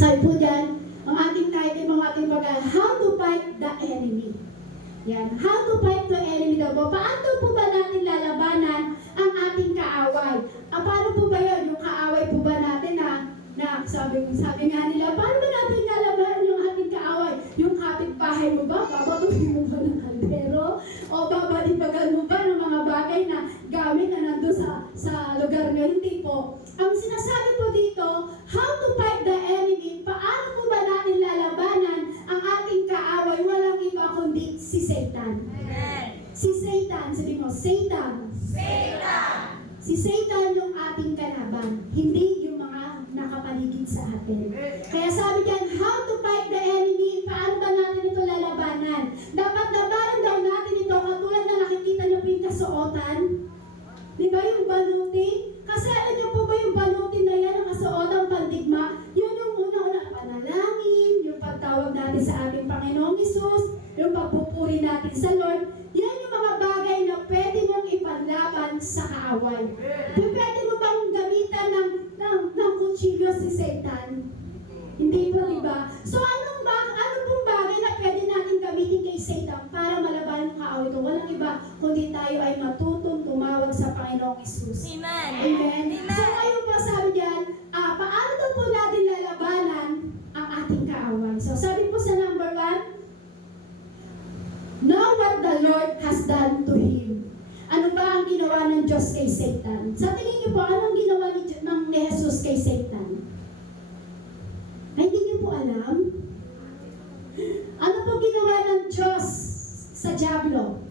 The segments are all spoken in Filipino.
Sabi po dyan, ang ating title, ang ating How to Fight the Enemy. Yan. How to fight the enemy daw po. Paano po ba natin lalabanan ang ating kaaway? Paano po ba yun? Yung kaaway po ba natin na sabi nga nila, paano ba natin lalabanan yung ating kaaway? Yung kapitbahay mo ba? Babatuhin mo ba ng kaldero? O babalibagan mo ba ng mga bagay na gamit na nandun sa lugar na hindi po? Ang sinasabi po dito, how to fight the enemy, paano po ba natin lalabanan ang ating kaaway? Walang iba kundi si Satan. Amen. Si Satan, sabi mo, Satan. Satan. Si Satan yung ating kalaban, hindi yung mga nakapaligid sa atin. Kaya sabi diyan, how to fight the enemy, paano ba natin ito lalabanan? Dapat labanan daw natin ito katulad na nakikita niyo po yung kasuotan. Di ba yung baluti? Kasi alam niyo po ba yung baluti na yan, ang kasuotang pandigma, yun yung una-una panalangin, yung pagtawag natin sa ating Panginoong Hesus, yung pagpupuri natin sa Lord. Yan yung mga bagay na pwede mong ipanlaban sa kaaway. Pwede mo bang gamitan ng kutsilyo si Satan? Hindi po, diba? So, ano pong bagay na pwede natin gamitin kay Satan para malabanan ang kaaway ito? Walang iba, kundi tayo ay matutong tumawag sa Panginoong Hesus. Amen. Amen. Amen. So, ngayon po sabi diyan, paano daw po natin lalabanan ang ating kaaway? So, sabi po sa number 1, know what the Lord has done to him. Ano ba ang ginawa ng Diyos kay Satan? Sa tingin niyo po, anong ginawa ng Jesus kay Satan? Ay, hindi niyo po alam? Ano po ginawa ng Diyos sa Diablo?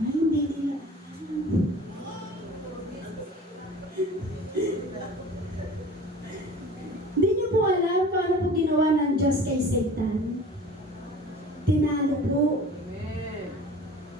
Ay, hindi nila alam. Hindi niyo po alam kung ano po ginawa ng Diyos kay Satan? Tinalo po.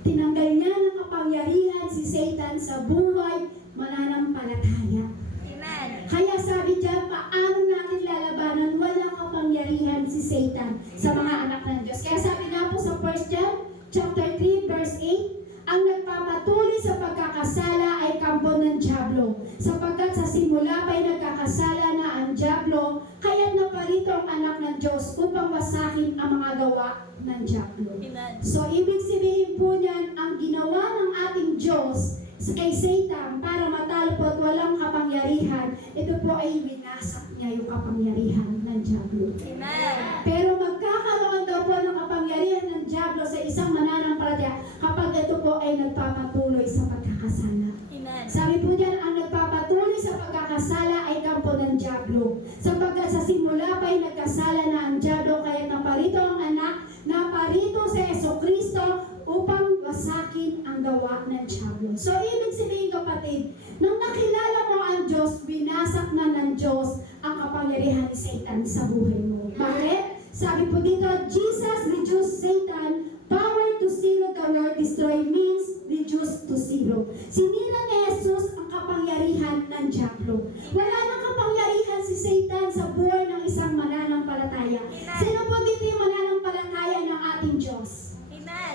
Tinanggal niya ng kapangyarihan si Satan sa buhay mananampalataya. Amen. Kaya sabi diyan, paano natin lalabanan? Walang kapangyarihan si Satan sa mga anak ng Diyos. Kaya sabi nga po sa 1 John chapter 3 verse 8, ang nagpapatuloy sa pagkakasala ay kampo ng Diablo, sapagkat sa simula pa'y nagkakasala na ang Diablo, kaya't naparito ang anak ng Diyos upang wasakin ang mga gawa ng Diablo. Amen. So, ibig sabihin po niyan, ang ginawa ng ating Diyos kay Satan para matalo po at walang kapangyarihan, ito po ay winasak niya yung kapangyarihan ng Diablo. Amen. Pero magkakaroon daw po ng kapangyarihan ng Diablo sa isang mananampalataya kapag ito po ay nagpapatuloy sa pagkakasala. Amen. Sabi po diyan, ang nagpapatuloy sa pagkakasala ay kampo ng Diablo. Sapagkat sa simula pa ay nagkasala na ang Diablo, kaya naparito ang anak, naparito sa Jesucristo upang wasakin ang gawa ng Diablo. So, ibig sabihin kapatid, nang nakilala mo ang Diyos, binasak na ng Diyos ang kapangyarihan ni Satan sa buhay mo. Bakit? Sabi po dito, Jesus reduced Satan, power to zero, the word destroy means reduce to zero. Sinira ni Jesus ang kapangyarihan ng Diablo. Wala nang kapangyarihan si Satan sa buhay ng isang mananampalataya. Sino po dito yung mananampalataya ng ating Diyos? Amen.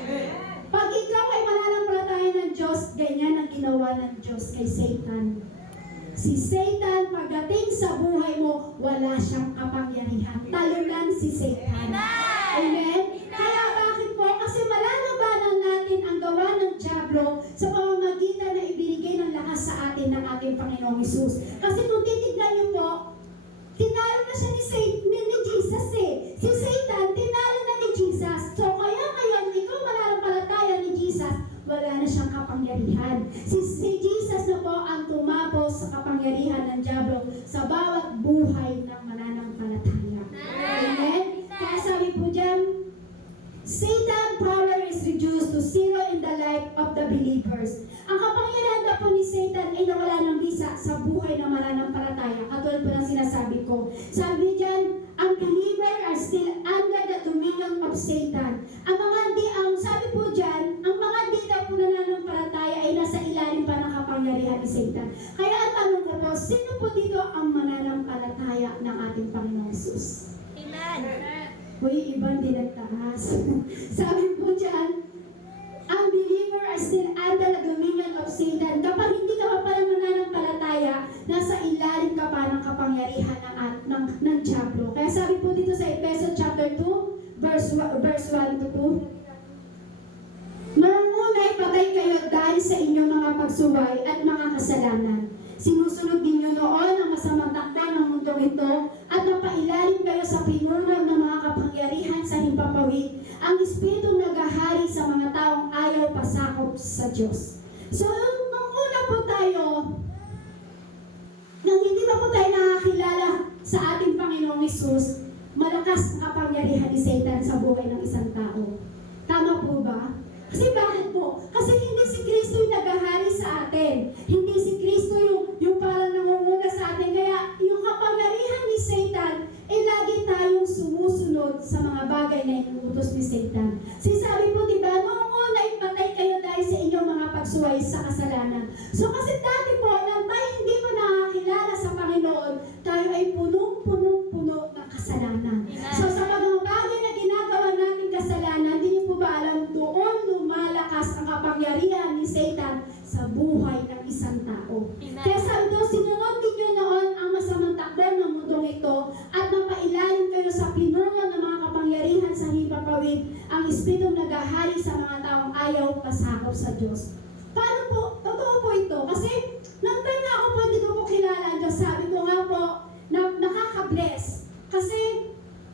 Pag ikaw ay mananampalataya ng Diyos, ganyan ang ginawa ng Diyos kay Satan. Si Satan, pagdating sa buhay mo, wala siyang kapangyarihan. Talunan si Satan. Amen? Kaya bakit po? Kasi malalabanan natin ang gawa ng Diablo sa pamamagitan na ibinigay ng lakas sa atin ng ating Panginoong Hesus. Kasi kung titignan niyo po, tinalo na siya ni Jesus eh. Si Satan, tinalo na ni Jesus. So kaya ngayon, ikaw mananampalataya ni Jesus, wala na siyang kapangyarihan. Si Jesus na po ang tumapos sa kapangyarihan ng Diablo sa bawat buhay ng mananampalataya. Amen? Kaya sabi po dyan, Satan power is reduced to zero in the life of the believers. Ang kapangyarihan na po ni Satan ay nawala ng bisa sa buhay ng mananampalataya. Katulad po ng sinasabi ko. Sabi dyan, ang believer are still under the dominion of Satan. Sabi po dyan, ang mga di daw po nananampalataya ay nasa ilalim pa ng kapangyarihan ni Satan. Kaya ang tanong ko po, sino po dito ang mananampalataya ng ating Panginoong Hesus? Amen. Uy, ibang di nagtaas. Sabi po dyan, ang believer are still under the dominion of Satan. Kapag hindi ka pa pala mananampalataya, nasa ilalim ka pa ng kapangyarihan kapangyarihan ng Diablo. Kaya sabi po dito sa Efeso chapter 2, verse 1 to 2, noong una'y patay kayo dahil sa inyong mga pagsuway at mga kasalanan. Sinusunod ninyo noon ang masamang takbo ng mundong ito at napailalim kayo sa pinuno ng mga kapangyarihan sa himpapawid, ang Espiritu naghahari sa mga taong ayaw pasakop sa Diyos. So, nung una po tayo, nang hindi pa po tayo nakakilala sa ating Panginoong Hesus, malakas ang kapangyarihan ni Satan sa buhay ng isang tao. Tama po ba? Kasi bakit po? Kasi hindi si Kristo yung naghahari sa atin. Hindi si Kristo yung parang nangunguna sa atin. Kaya yung kapangyarihan ni Satan, lagi tayong sumusunod sa mga bagay na inuutos ni Satan. Sinasabi po, diba, noong una ipatay kayo dahil sa inyong mga pagsuway sa kasalanan. So kasi dati po, nang tayo hindi mo nakakilala sa Panginoon, tayo ay punong-puno ng kasalanan. So sa mga bagay na ginagawa natin kasalanan, hindi niyo po ba alam, doon lumalakas ang kapangyarihan ni Satan sa buhay ng isang tao. Kaya sabi doon, sinunod ninyo noon ang masamang takbo ng mundong ito at napailalim kayo sa pinuno ng mga kapangyarihan sa himpapawid, ang Espiritu naghahari sa mga taong ayaw pasakop sa Diyos. Paano po? Totoo po ito. Kasi nang time na ako po, hindi ko po kilala ang Diyos. Sabi ko nga po, nakaka-bless. Kasi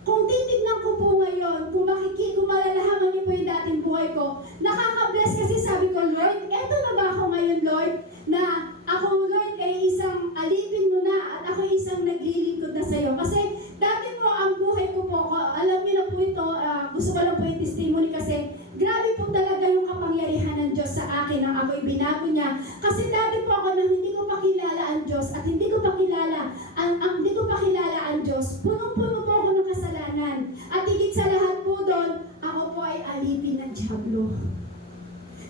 kung titignan ko po ngayon, kung malalahaman niyo po yung dating buhay ko, nakaka-bless kasi sabi ko, Lord, eto na ba ako ngayon, Lord, na ako, Lord, ay isang alipin mo na at ako isang naglilingkod na sa'yo. Kasi dati po ang buhay ko po, alam niyo na po ito, gusto ko lang po yung testimony kasi grabe po talaga yung kapangyarihan ng Diyos sa akin nang ako'y binago niya. Kasi dati po ako nang hindi ko pa kilala ang Diyos at hindi ko pa kilala ang Diyos, punong-puno po ako ng kasalanan. At higit sa lahat po doon, ako po ay alipin ng Diablo.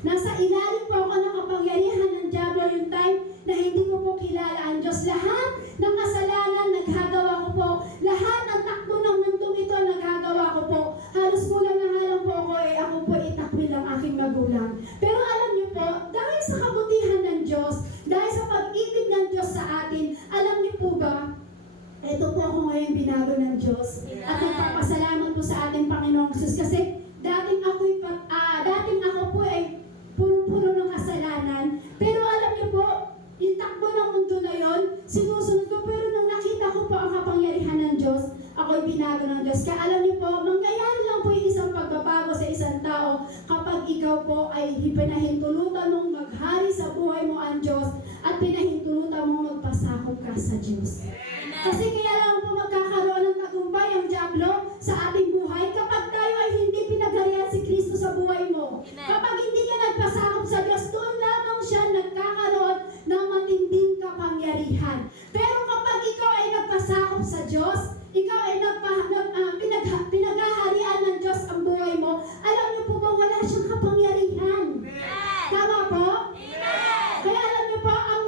Nasa ilalim po ako ng kapangyarihan ng Diablo yung time na hindi ko po kilala ang Diyos. Lahat ng kasalanan naghagawa ko po. Lahat ng takbo ng mundong ito naghagawa ko po. Halos kulang na nga lang po ako po itakwil ng aking magulang. Pero alam niyo po, dahil sa kabutihan ng Diyos, dahil sa pag-ibig ng Diyos sa atin, alam niyo po ba, ito po ako ngayon binago ng Diyos. At nagpapasalamat po sa ating Panginoong Jesus kasi dating ako po ay puro-puro ng kasalanan. Pero alam niyo po, yung takbo ng mundo na yon, sinusunod ko. Pero nung nakita ko po ang kapangyarihan ng Diyos, ako'y binago ng Diyos. Kaya alam niyo po, mangyayari lang po yung isang pagbabago sa isang tao kapag ikaw po ay pinahintulutan mong maghari sa buhay mo ang Diyos at pinahintulutan mong magpasakop ka sa Diyos. Kasi kaya lang po magkakaroon ng tagumpay ang Diablo sa ating buhay kapag tayo ay hindi pinagharian si Kristo sa buhay mo. Kapag hindi ka nagpasakop sa Diyos, doon lamang siya nagkakaroon ng matinding kapangyarihan. Pero kapag ikaw ay nagpasakop sa Diyos, ikaw ay pinaghaharian ng Diyos ang buhay mo, alam niyo po ba wala siyang kapangyarihan? Tama po? Kaya alam niyo po, ang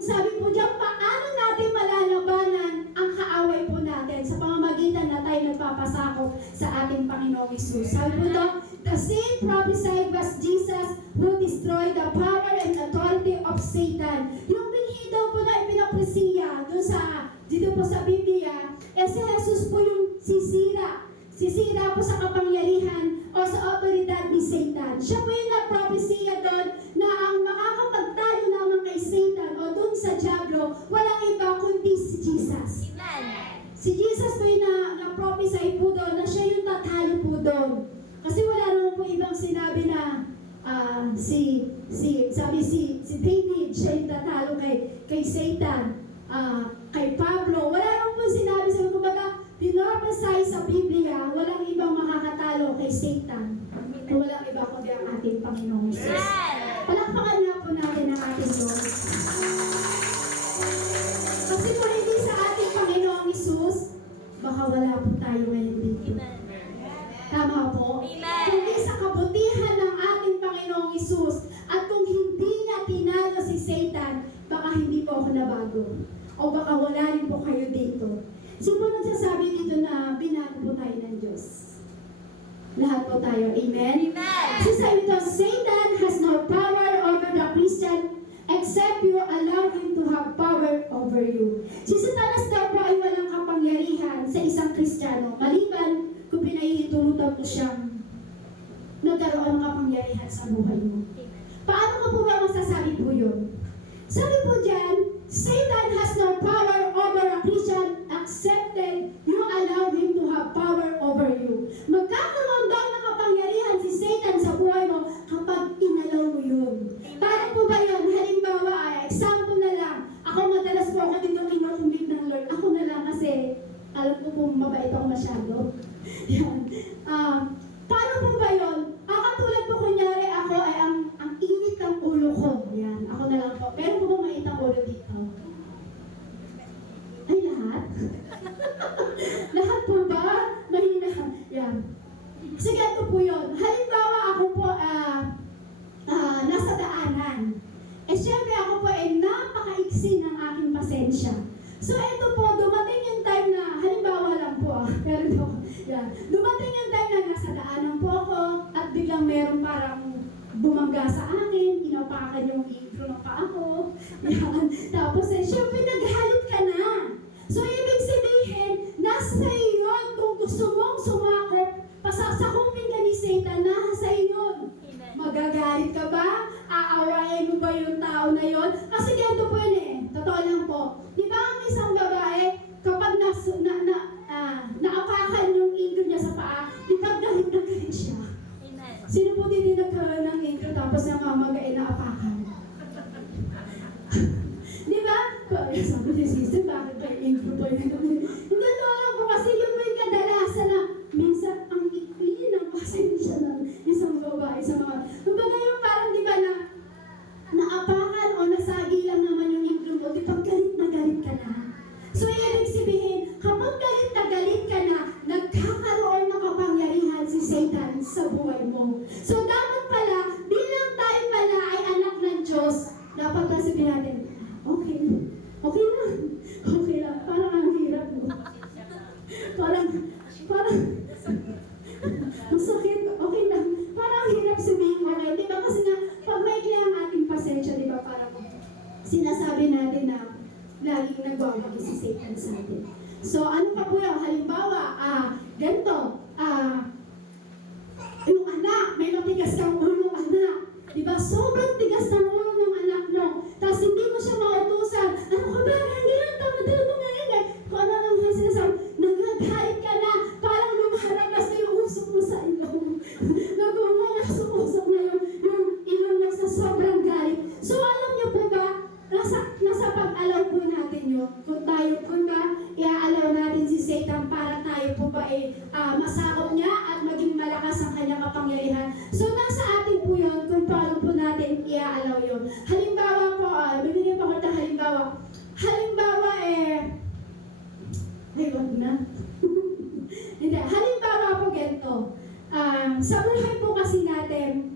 sabi po diyan, paano natin malalabanan ang kaaway po natin sa pamamagitan na tayo nagpapasakop sa ating Panginoong Hesus. Sabi po ito, the same prophesied was Jesus who destroyed the power and authority of Satan. Yung binhi daw po na ipinapresiya dito po sa Biblia, si Jesus po yung sisira po sa kapangyarihan o sa autoridad ni Satan. Siya po yung nagpropesiya doon na ang makakapagtalo lamang kay Satan o doon sa Diablo, walang iba kundi si Jesus. Si Jesus po yung na-prophesy po doon na siya yung tatalo po doon. Kasi wala naman po ibang sinabi na si David, siya yung tatalo kay Satan, kay Pablo. Wala naman po sinabi sa kumbaga, pinapasay sa Biblia, walang ibang makakatalo kay Satan. Walang iba kundi ang ating Panginoong Hesus. Palakpakan na po natin ang ating Lord. Kasi kung hindi sa ating Panginoong Hesus, baka wala po tayo ngayon dito. Tama po? Kundi sa kabutihan ng ating Panginoong Hesus at kung hindi niya tinalo si Satan, baka hindi po ako nabago. O baka wala rin po kayo dito. Sino po nagsasabi dito na binago po tayo ng Diyos? Lahat po tayo. Amen? Sasabi ito, Satan has no power over the Christian except you allow him to have power over you. Si Satanas daw Kristiyano, maliban kung pinahihintulutan mo siyang nagkaroon ng kapangyarihan sa buhay mo. Paano ko po ba masasabi po yun? Sabi po dyan, Satan has no power over a Christian accepted you allow him to have power over you. Magkakaroon daw ng kapangyarihan si Satan sa buhay mo kapag inalaw mo yun. Paano po ba yun? Halimbawa, example na lang. Ako madalas po ako dito kinukumbit ng Lord. Ako na lang kasi alam ko kung mabait ako masyado. Yan. Paano po ba yun? Katulad po kunyari ako ay ang init ng ulo ko. Yan. Ako na lang po. Pero po ba mait ang ulo dito? Ay, lahat? Lahat po ba? Mahina. Yan. Sige, ito po yun. Halimbawa ako po nasa daanan. Siyempre ako po ay napakaiksi ng aking pasensya. So ito po, dumating yung time na, halimbawa lang po pero ito, yan. Dumating yung time na nasa daanan po ako at biglang meron parang bumangga sa akin, inapakan yung intro ng paa ko. Yan. Tapos syempre naghalit ka na. So ibig sabihin, nasa iyo yun. Kung gusto mong sumakop, pasasakupin ka ni Satan, nasa iyo yun. Magagalit ka ba? Aawayin mo ba yung tao na yon? Kasi ganito po yun eh. Totoo lang po. Di ba ang isang babae, kapag naapakan yung ingro niya sa paa, di ba galit na galit siya? Amen. Sino po din nagkaroon ng intro tapos namamagay na apakan? Di ba? Sabi ni sister, bakit ba yung intro po yun? Hindi to alam po kasi yun po yung kadalasan na minsan ang ikli ng pasensya ng isang babae sa mga... Kumbaga yung parang di ba na naapakan o nasagi lang naman yung intro mo, di ba galit na galit ka na? So ibig sabihin, kapag galit na galit ka na, nagkakaroon ng kapangyarihan si Satan sa buhay mo. So dapat pala, bilang tayo pala ay anak ng Diyos, dapat na sabihin natin, okay lang, parang ang hirap mo. Parang, masakit, okay lang, parang ang hirap sabihin, okay, di ba? Kasi nga, pag may kaya ang ating pasensya, di ba, parang sinasabi natin na laging nagwawagi si Satan sa atin. So, ano pa po yun? Halimbawa, ganito, yung anak, may matigas kang ulo, anak. Diba? Sobrang tigas ng ulo ng anak mo. Tapos hindi mo siya mautusan. Ano ka ba? Hindi lang, tama-tama mo ngayon. Kung ano naman sinasabi, nagagalit ka na, parang lumarabas na yung usok mo sa ilong. Nagumang-usok na yung ilong mo sa sobrang galit. So, alam niyo po ba, nasa pag-alaw po natin yun. Kung tayo po ba, i-alaw natin si Satan para tayo po ba masakop niya at maging malakas ang kanyang kapangyarihan. So, nasa atin po yun kung paano po natin i-alaw yun. Halimbawa po, bibigyan pa ko ng halimbawa. Halimbawa ay, wag na. Hindi, halimbawa po ganito. Sa buhay po kasi natin,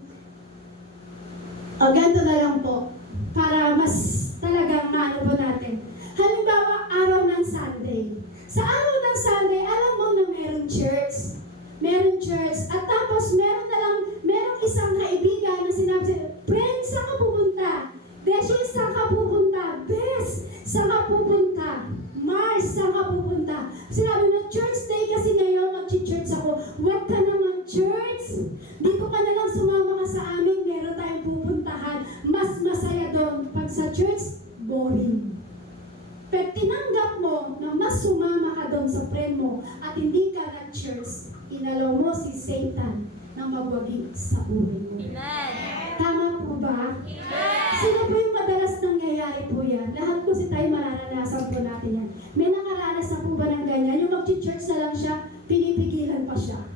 ganito na lang po. Para mas talagang maano po natin. Halimbawa, araw ng Sunday. Sa araw ng Sunday, alam mo na merong church. Merong church. At tapos, merong isang kaibigan na sinabi siya, friend, saan ka pupunta? Beshi, saan ka pupunta? Bes, saan ka pupunta? Mars, saan ka pupunta? Sinabi na, church day kasi ngayon, mag-church ako. Huwag ka na mag-church. Dito ka na lang sumama ka sa amin. Meron tayong pupuntahan. Mas masaya doon. Pag sa church, boring. Pag tinanggap mo na mas sumama ka doon sa friend mo at hindi ka nag-church, inalaw mo si Satan na magwagi sa buhay mo. Amen. Tama po ba? Sino po yung madalas nangyayari po yan? Lahat po si tayo mararanasan po natin yan. May nakaranas na po ba ng ganyan? Yung mag-church na lang siya, pinipigilan pa siya.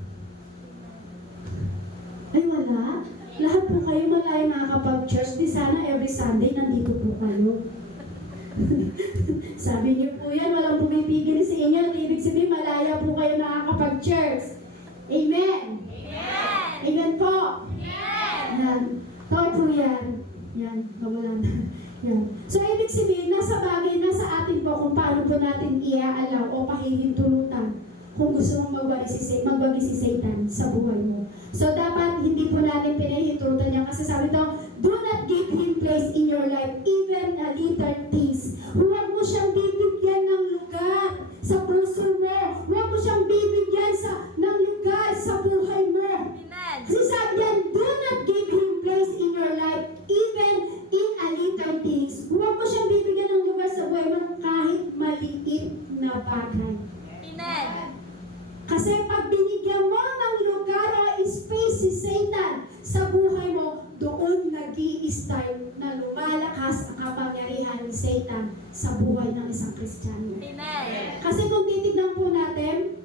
Ay wala. Lahat po kayo malaya nakakapag-church. Di sana every Sunday nandito po kayo. Sabi niyo po yan, walang pumipigil sa inyo. Ibig sabihin, malaya po kayo nakakapag-church. Amen? Amen. Amen po? Amen. Yan. Tao po yan. Yan. Nawala na. Yan. So, ibig sabihin, nasa bagay, nasa atin po kung paano po natin iaalaw o pahihintulutan kung gusto mong magwagi si Satan sa buhay mo. So, dapat hindi po natin pinahihintulutan niya kasi sabi ito, do not give him place in your life, even a little things. Huwag mo siyang bibigyan ng lugar sa puso mo. Huwag mo siyang bibigyan bagay. Amen. Kasi pag binigyan mo ng lugar o space si Satan sa buhay mo, doon nag-i-start na lumalakas ang kapangyarihan ni Satan sa buhay ng isang Kristiyano. Amen. Kasi kung titignan po natin,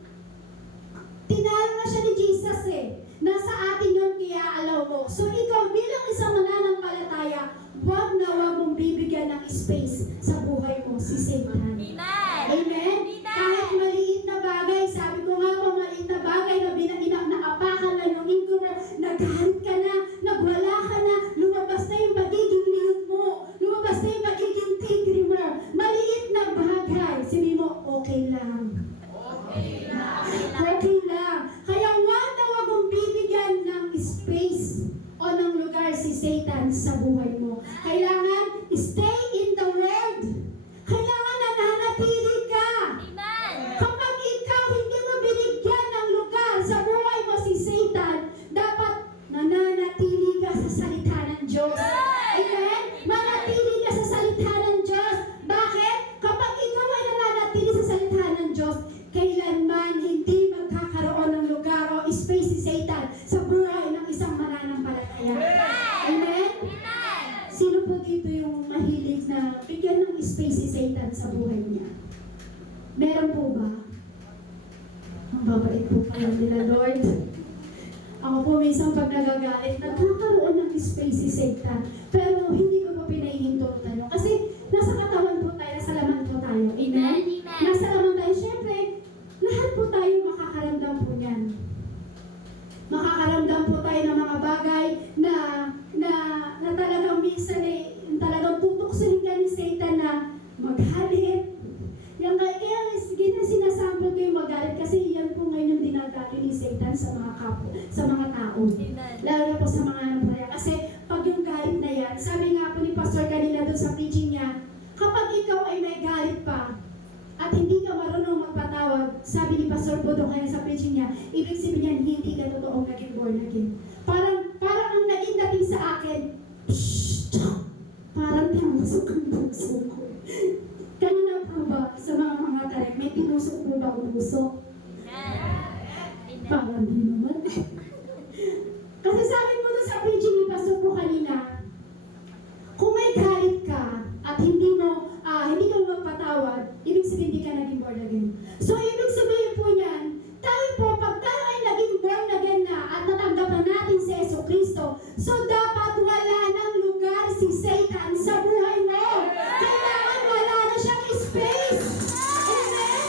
tinalo na siya ni Jesus eh. Nasa atin yun, kaya alaw mo. So ikaw bilang isang mananampalataya, huwag na huwag mong bibigyan ng space sa buhay mo si Satan. Amen. Amen? Kahit maliit na bagay, sabi ko nga po, maliit na bagay na naapakan na yung ingko mo, nagalit ka na, nagwala ka na, lumabas na yung pagiging liyot mo, lumabas na yung pagiging tigri mo. Maliit na bagay, sabi mo, okay lang. Okay lang. Kaya wag na wag mong bibigyan ng space o ng lugar si Satan sa buhay mo. Kailangan stay in the Word. Kailangan nananatili ka. Amen. Kapag ikaw hindi mo binigyan ng lugar sa buhay mo si Satan, dapat nananatili ka sa salita ng Diyos. Amen? Manatili ka sa salita ng Diyos. Bakit? Kapag ikaw ay nananatili sa salita ng Diyos, kailanman hindi magkakaroon ng lugar o space si Satan sa buhay ng isang mananampalataya. Amen? Sino po dito yung mahilig na bigyan ng space si Satan sa buhay niya? Meron po ba? Ang babait po pala nila, Lord. Ako po minsan pag nagagalit, nagkakaroon ng space si Satan. Pero hindi ko po pinahihintulutan yun. Kasi nasa katawan po tayo, nasa laman po tayo. Amen? Amen. Nasa laman tayo. Siyempre, lahat po tayo makakaramdam po niyan. Makakaramdam po tayo ng mga bagay na talagang minsan talagang tutuksohin ka ni Satan na maghalit. Yan kaya sinasample ko yung magalit kasi yan po ngayon yung dinadali ni Satan sa mga sa mga tao. Amen. Lalo na po sa mga nananampalataya. Kasi pag yung galit na yan, sabi nga po ni Pastor kanina doon sa preaching niya, kapag ikaw ay may galit pa at hindi ka marunong magpatawad, sabi ni Pastor po doon kaya sa preaching niya, ibig sabihin niyan, hindi ka totoong naging born again. Parang ang naging dating sa akin, parang tinusok ang puso ko. Kanina po ba, sa mga tarik, may tinusok po ba ang puso? Amen. Parang di naman. Kasi sabi mo doon sa preaching ni Pastor po kanina, kung may galit ka at hindi ka magpatawad, ibig sabihin hindi ka naging born again. So ibig sabihin po niyan, tayo po, pag tayo ay naging born again na at natanggap na natin si Yesu Cristo, so dapat wala ng lugar si Satan sa buhay mo. Kailangan wala na siyang space. Amen?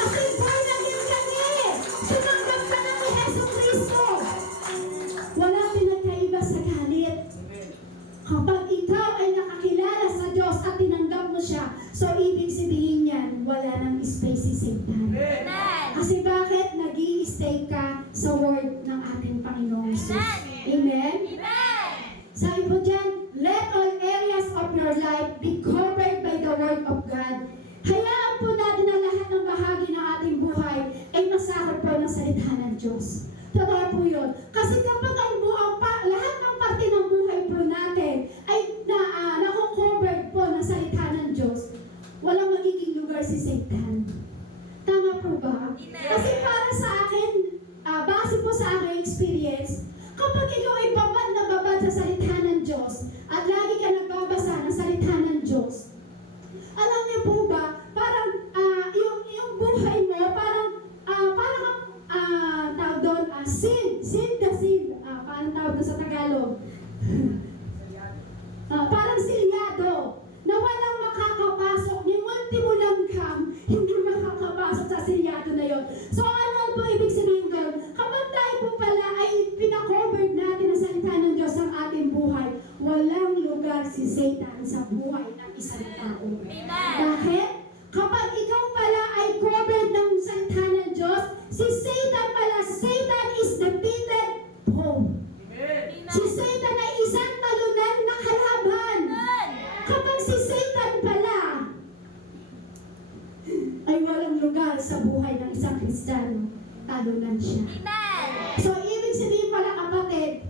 Kasi born again ka niya eh. Tinanggap ka na ni Yesu Cristo. Walang pinagkaiba sa galit. Kapag ikaw ay nakakilala sa Diyos at tinanggap mo siya, so ibig sabihin yan, wala nang space si Satan. Amen. Kasi bakit nag-i-stay ka sa word ng ating Panginoong Jesus? Amen? Amen. Sabi po dyan, let all areas of your life be covered by the word of God. Hayaan po natin na lahat ng bahagi ng ating buhay ay masakop po ng salita ng Diyos. Totoo po yun. Kasi kapag lahat ng parte ng buhay po natin ay nako-covered po ng salita ng Diyos, walang magiging lugar si Satan. Tama po ba? Kasi para sa akin, base po sa aking experience, kapag ikaw ay babad na babad sa salita ng Diyos at lagi ka nagbabasa ng salita ng Diyos, alam niyo po ba, parang yung buhay mo, parang tawag doon, sin, parang tawag doon sa Tagalog. Parang silyado, na walang makakapasok, yung ultimo langgam, hindi makakapasok sa silyado na yon. So ano po ibig sabihin doon? Kapag tayo po pala ay pinakovered natin ang salita ng Diyos ang ating buhay, walang lugar si Satan sa buhay ng isang tao. Amen. Bakit? Kapag ikaw pala ay covered ng salita ng Diyos, si Satan pala, Satan is defeated po. Si Satan ay isang talunan na kalaban. Kapag si Satan pala ay walang lugar sa buhay ng isang Kristiyano, talunan siya. Amen. So, ibig sabihin pala kapatid,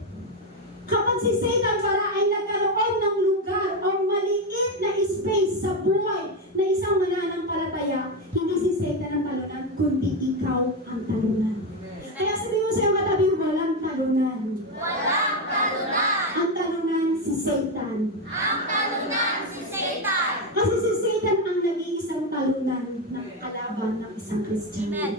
kapag si Satan pala ay nagkaroon ng lugar o maliit na space sa buhay na isang mananampalataya, hindi isang Kristiyano. Amen.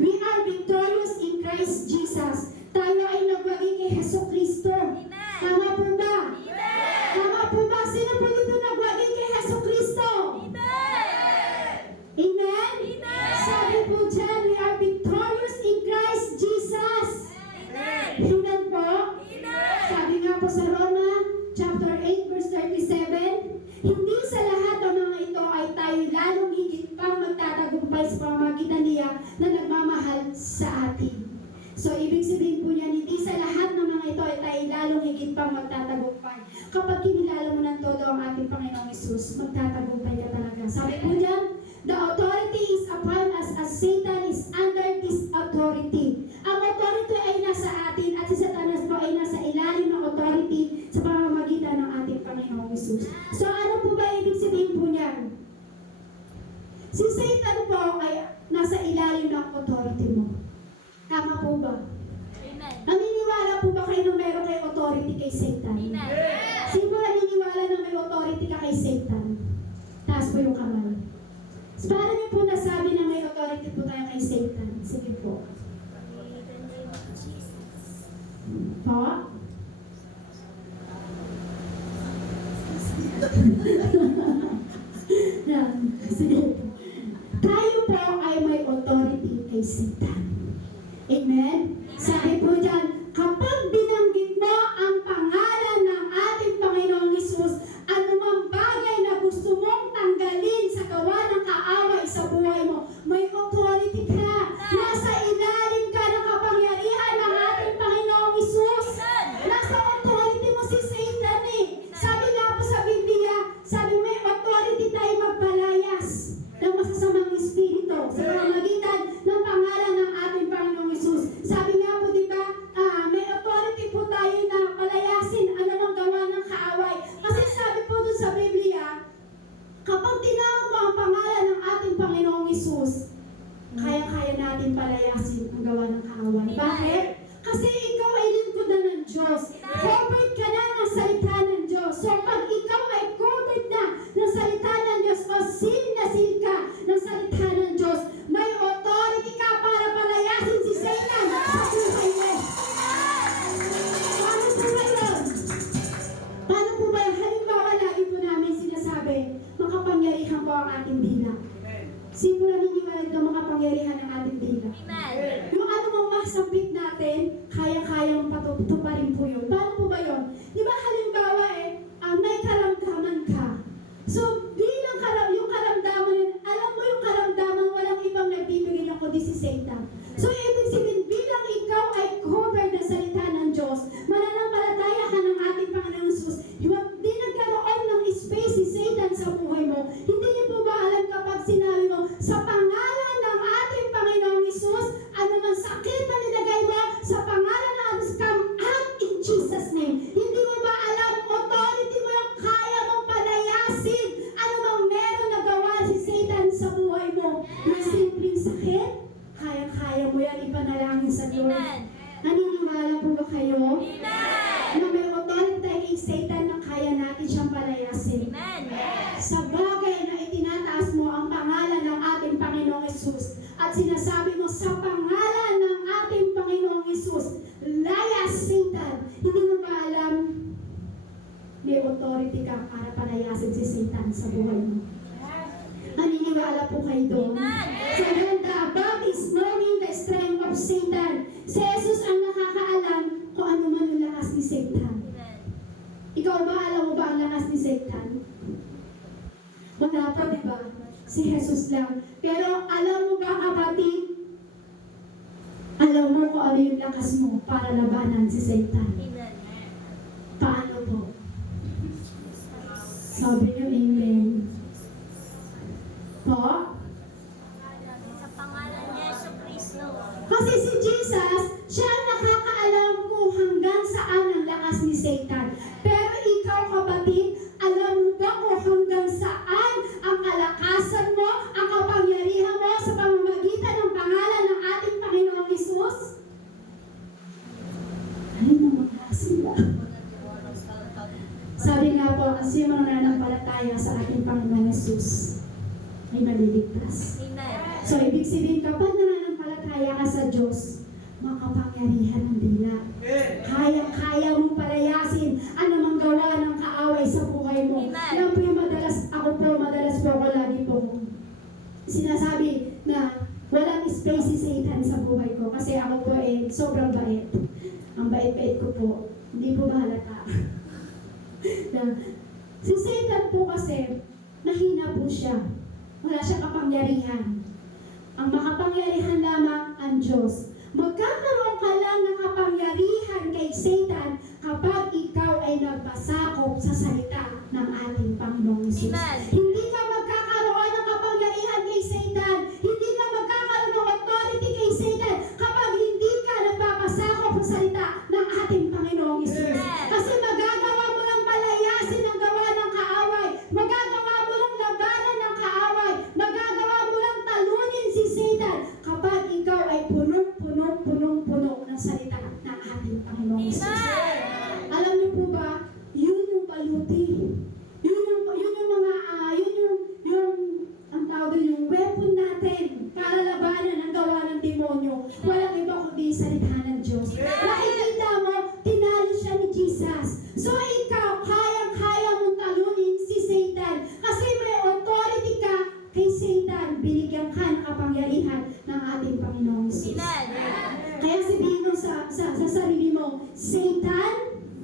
We are victorious in Christ Jesus. Tayo ay nagwagi kay Hesus Kristo. Amen. Tama po ba? Amen. Tama po ba? Sino po dito nagwagi kay Hesus Kristo? Amen. Amen? Amen. Sabi po dyan, we are victorious in Christ Jesus. Amen. Amen po? Amen. Sabi nga po sa Roma, chapter 8, verse 37, hindi sa lahat ng mga ito ay tayo lalong higit pang magtatagumpay sa pamamagitan niya na nagmamahal sa atin. So, ibig sabihin po niya, hindi sa lahat ng mga ito ay tayo lalong higit pang magtatagumpay. Kapag kinilala mo ng todo ang ating Panginoong Hesus, magtatagumpay ka talaga. Sabi po niya, the authority is upon us as Satan is under this authority. Ang authority ay nasa atin at si Satanas po ay nasa ilalim ng authority sa pamamagitan ng ating Panginoong Hesus. So ano po ba ibig sabihin po niyan? Si Satan po ay nasa ilalim ng authority mo. Tama po ba? Amen. Naniniwala po ba kayo na meron kayo authority kay Satan? Amen. Sino po naniniwala na may authority ka kay Satan? Taas po yung kamay. So, paano niyo po nasabi na may authority po tayo kay Satan? Sige po. Po? Yan. Sige po. Tayo po ay may authority kay Satan. Amen? Sabi po dyan, kapag binanggit mo ang pangalan ng ating Panginoong Hesus, anumang bagay na gusto mong tanggalin sa gawa ng kaaway sa buhay mo, may authority ka. Nasa ilalim ka ng kapangyarihan ng ating Panginoong Hesus. Nasa authority mo si Satan eh. Sabi nga po sa Biblia, sabi may authority tayo magpalayas ng masasamang espiritu sa pamamagitan ng pangalan ng ating Panginoong Hesus. Sabi nga po, di ba, may authority po tayo na palayasin anumang gawa ng kaaway. Kasi sabi po dun sa Biblia, kapag tinawag mo ang pangalan ng ating Panginoong Hesus, kaya-kaya natin palayasin ang gawa ng kaaway. Bakit? Kasi ikaw ay lingkuran ng Diyos. Covered ka na ng salita ng Diyos. So pag ikaw ay covered na ng salita ng Diyos o seal na seal ka ng salita ng Diyos, may authority ka para palayasin si Satan sa buhay mo. Paano po ba yun? Paano po ba yun? Halimbawa, lagi po namin sinasabi, makapangyarihan po ang ating dila. Sino naniniwala dito makapangyarihan ang ating dila? Amen. Yung ano mong masabit natin, kaya-kayang patutuparin po yun. Paano po ba yun? Di ba halimbawa may karamdaman ka. So, bilang yung karamdaman yun, alam mo yung karamdaman, walang ibang nagbibigay niyo kundi si Satan. So, ibig sabihin, bilang ikaw ay covered na salita ng Diyos, mananampalataya ka ng ating Panginoon Hesus, di nagkaroon ng space si Satan sa buhay mo. Hindi niyo po ba alam kapag sinabi mo, sa pangalan ng ating Panginoong Hesus, ano man sakit na nilagay mo, sa pangalan ng Jesus, come out in Jesus' name. Hindi mo ba alam, authority mo yung kaya mong palayasin ano bang meron na gawa si Satan sa buhay mo. Yung simpleng sakit, kaya-kaya mo yan ipanalangin sa Diyos. Amen. Naniniwala po ba kayo? Amen. Na may authority tayo kay Satan na kaya natin siyang palayasin. Amen. Sa bagay na itinataas mo ang pangalan ng ating Panginoong Hesus at sinasabi mo sa pangalan ng ating Panginoong Hesus, layas Satan. Hindi mo ba alam may authority ka para palayasin si Satan sa buhay mo? Naniniwala po kayo doon? Amen. So when the above is knowing the strength of Satan, si Jesus ang nakakaalam kung ano man ang lakas ni Satan. Amen. Ikaw ba, alam mo ba ang lakas ni Satan? Wala pa, di ba? Si Jesus lang. Pero alam mo ba, kapatid? Alam mo kung ano yung lakas mo para labanan si Satan. Amen. Paano po? Sabi niyo, amen. Po? Sa pangalan ni Jesucristo. Kasi si Jesus, siya ang nakakaalam kung hanggang saan ang lakas ni Satan. Pero ikaw, kapatid, alam mo ba kung hanggang saan ang kalakasan mo, ang kapangyarihan mo sa pamamagitan ng pangalan ng ating Panginoong Hesus? Ay, naman sila. Sabi nga po, kasi mananampalataya sa ating Panginoong Hesus ay maliligtas. Amen. So, ibig sabihin, kapag nananampalataya ka sa Diyos, makapangyarihan ang dila. Kayang-kaya mong palayasin anumang gawa ng kaaway sa buhay mo. Amen. Yan po yung madalas po ako lagi po sinasabi na walang space si Satan sa buhay ko kasi ako po sobrang bait. Ang bait-bait ko po. Hindi po ba halata? Na, si Satan po kasi, mahina po siya. Wala siyang kapangyarihan. Ang makapangyarihan lamang ang Diyos. Magkakaroon ka lang ng kapangyarihan kay Satan kapag ikaw ay nagpasakop sa salita ng ating Panginoong Hesus. Amen. Hindi ka magkakaroon ng kapangyarihan kay Satan. Hindi ka magkakaroon ng authority kay Satan kapag hindi ka nagpapasakop sa salita ng ating Panginoong Hesus. Amen. Kasi magagawa mo lang palayasin ang gawa ng kaaway. Magagawa mo lang labanan ng kaaway. Magagawa mo lang talunin si Satan kapag ikaw ay punong-puno ng salita ng ating Panginoong Hesus. Amen. Alam niyo po ba, yun yung baluti. Yun yung mga, ang tawag doon, yung weapon natin para labanan ang gawa ng demonyo. Walang iba kundi salita ng Diyos. Nakikita mo, tinalo siya ni Jesus. So ikaw, kayang-kaya mong talunin si Satan. Kasi may authority ka kay Satan. Binigyan ka ng kapangyarihan ng ating Panginoong Jesus. Amen. Kaya sabihin mo sa sarili mo, Satan,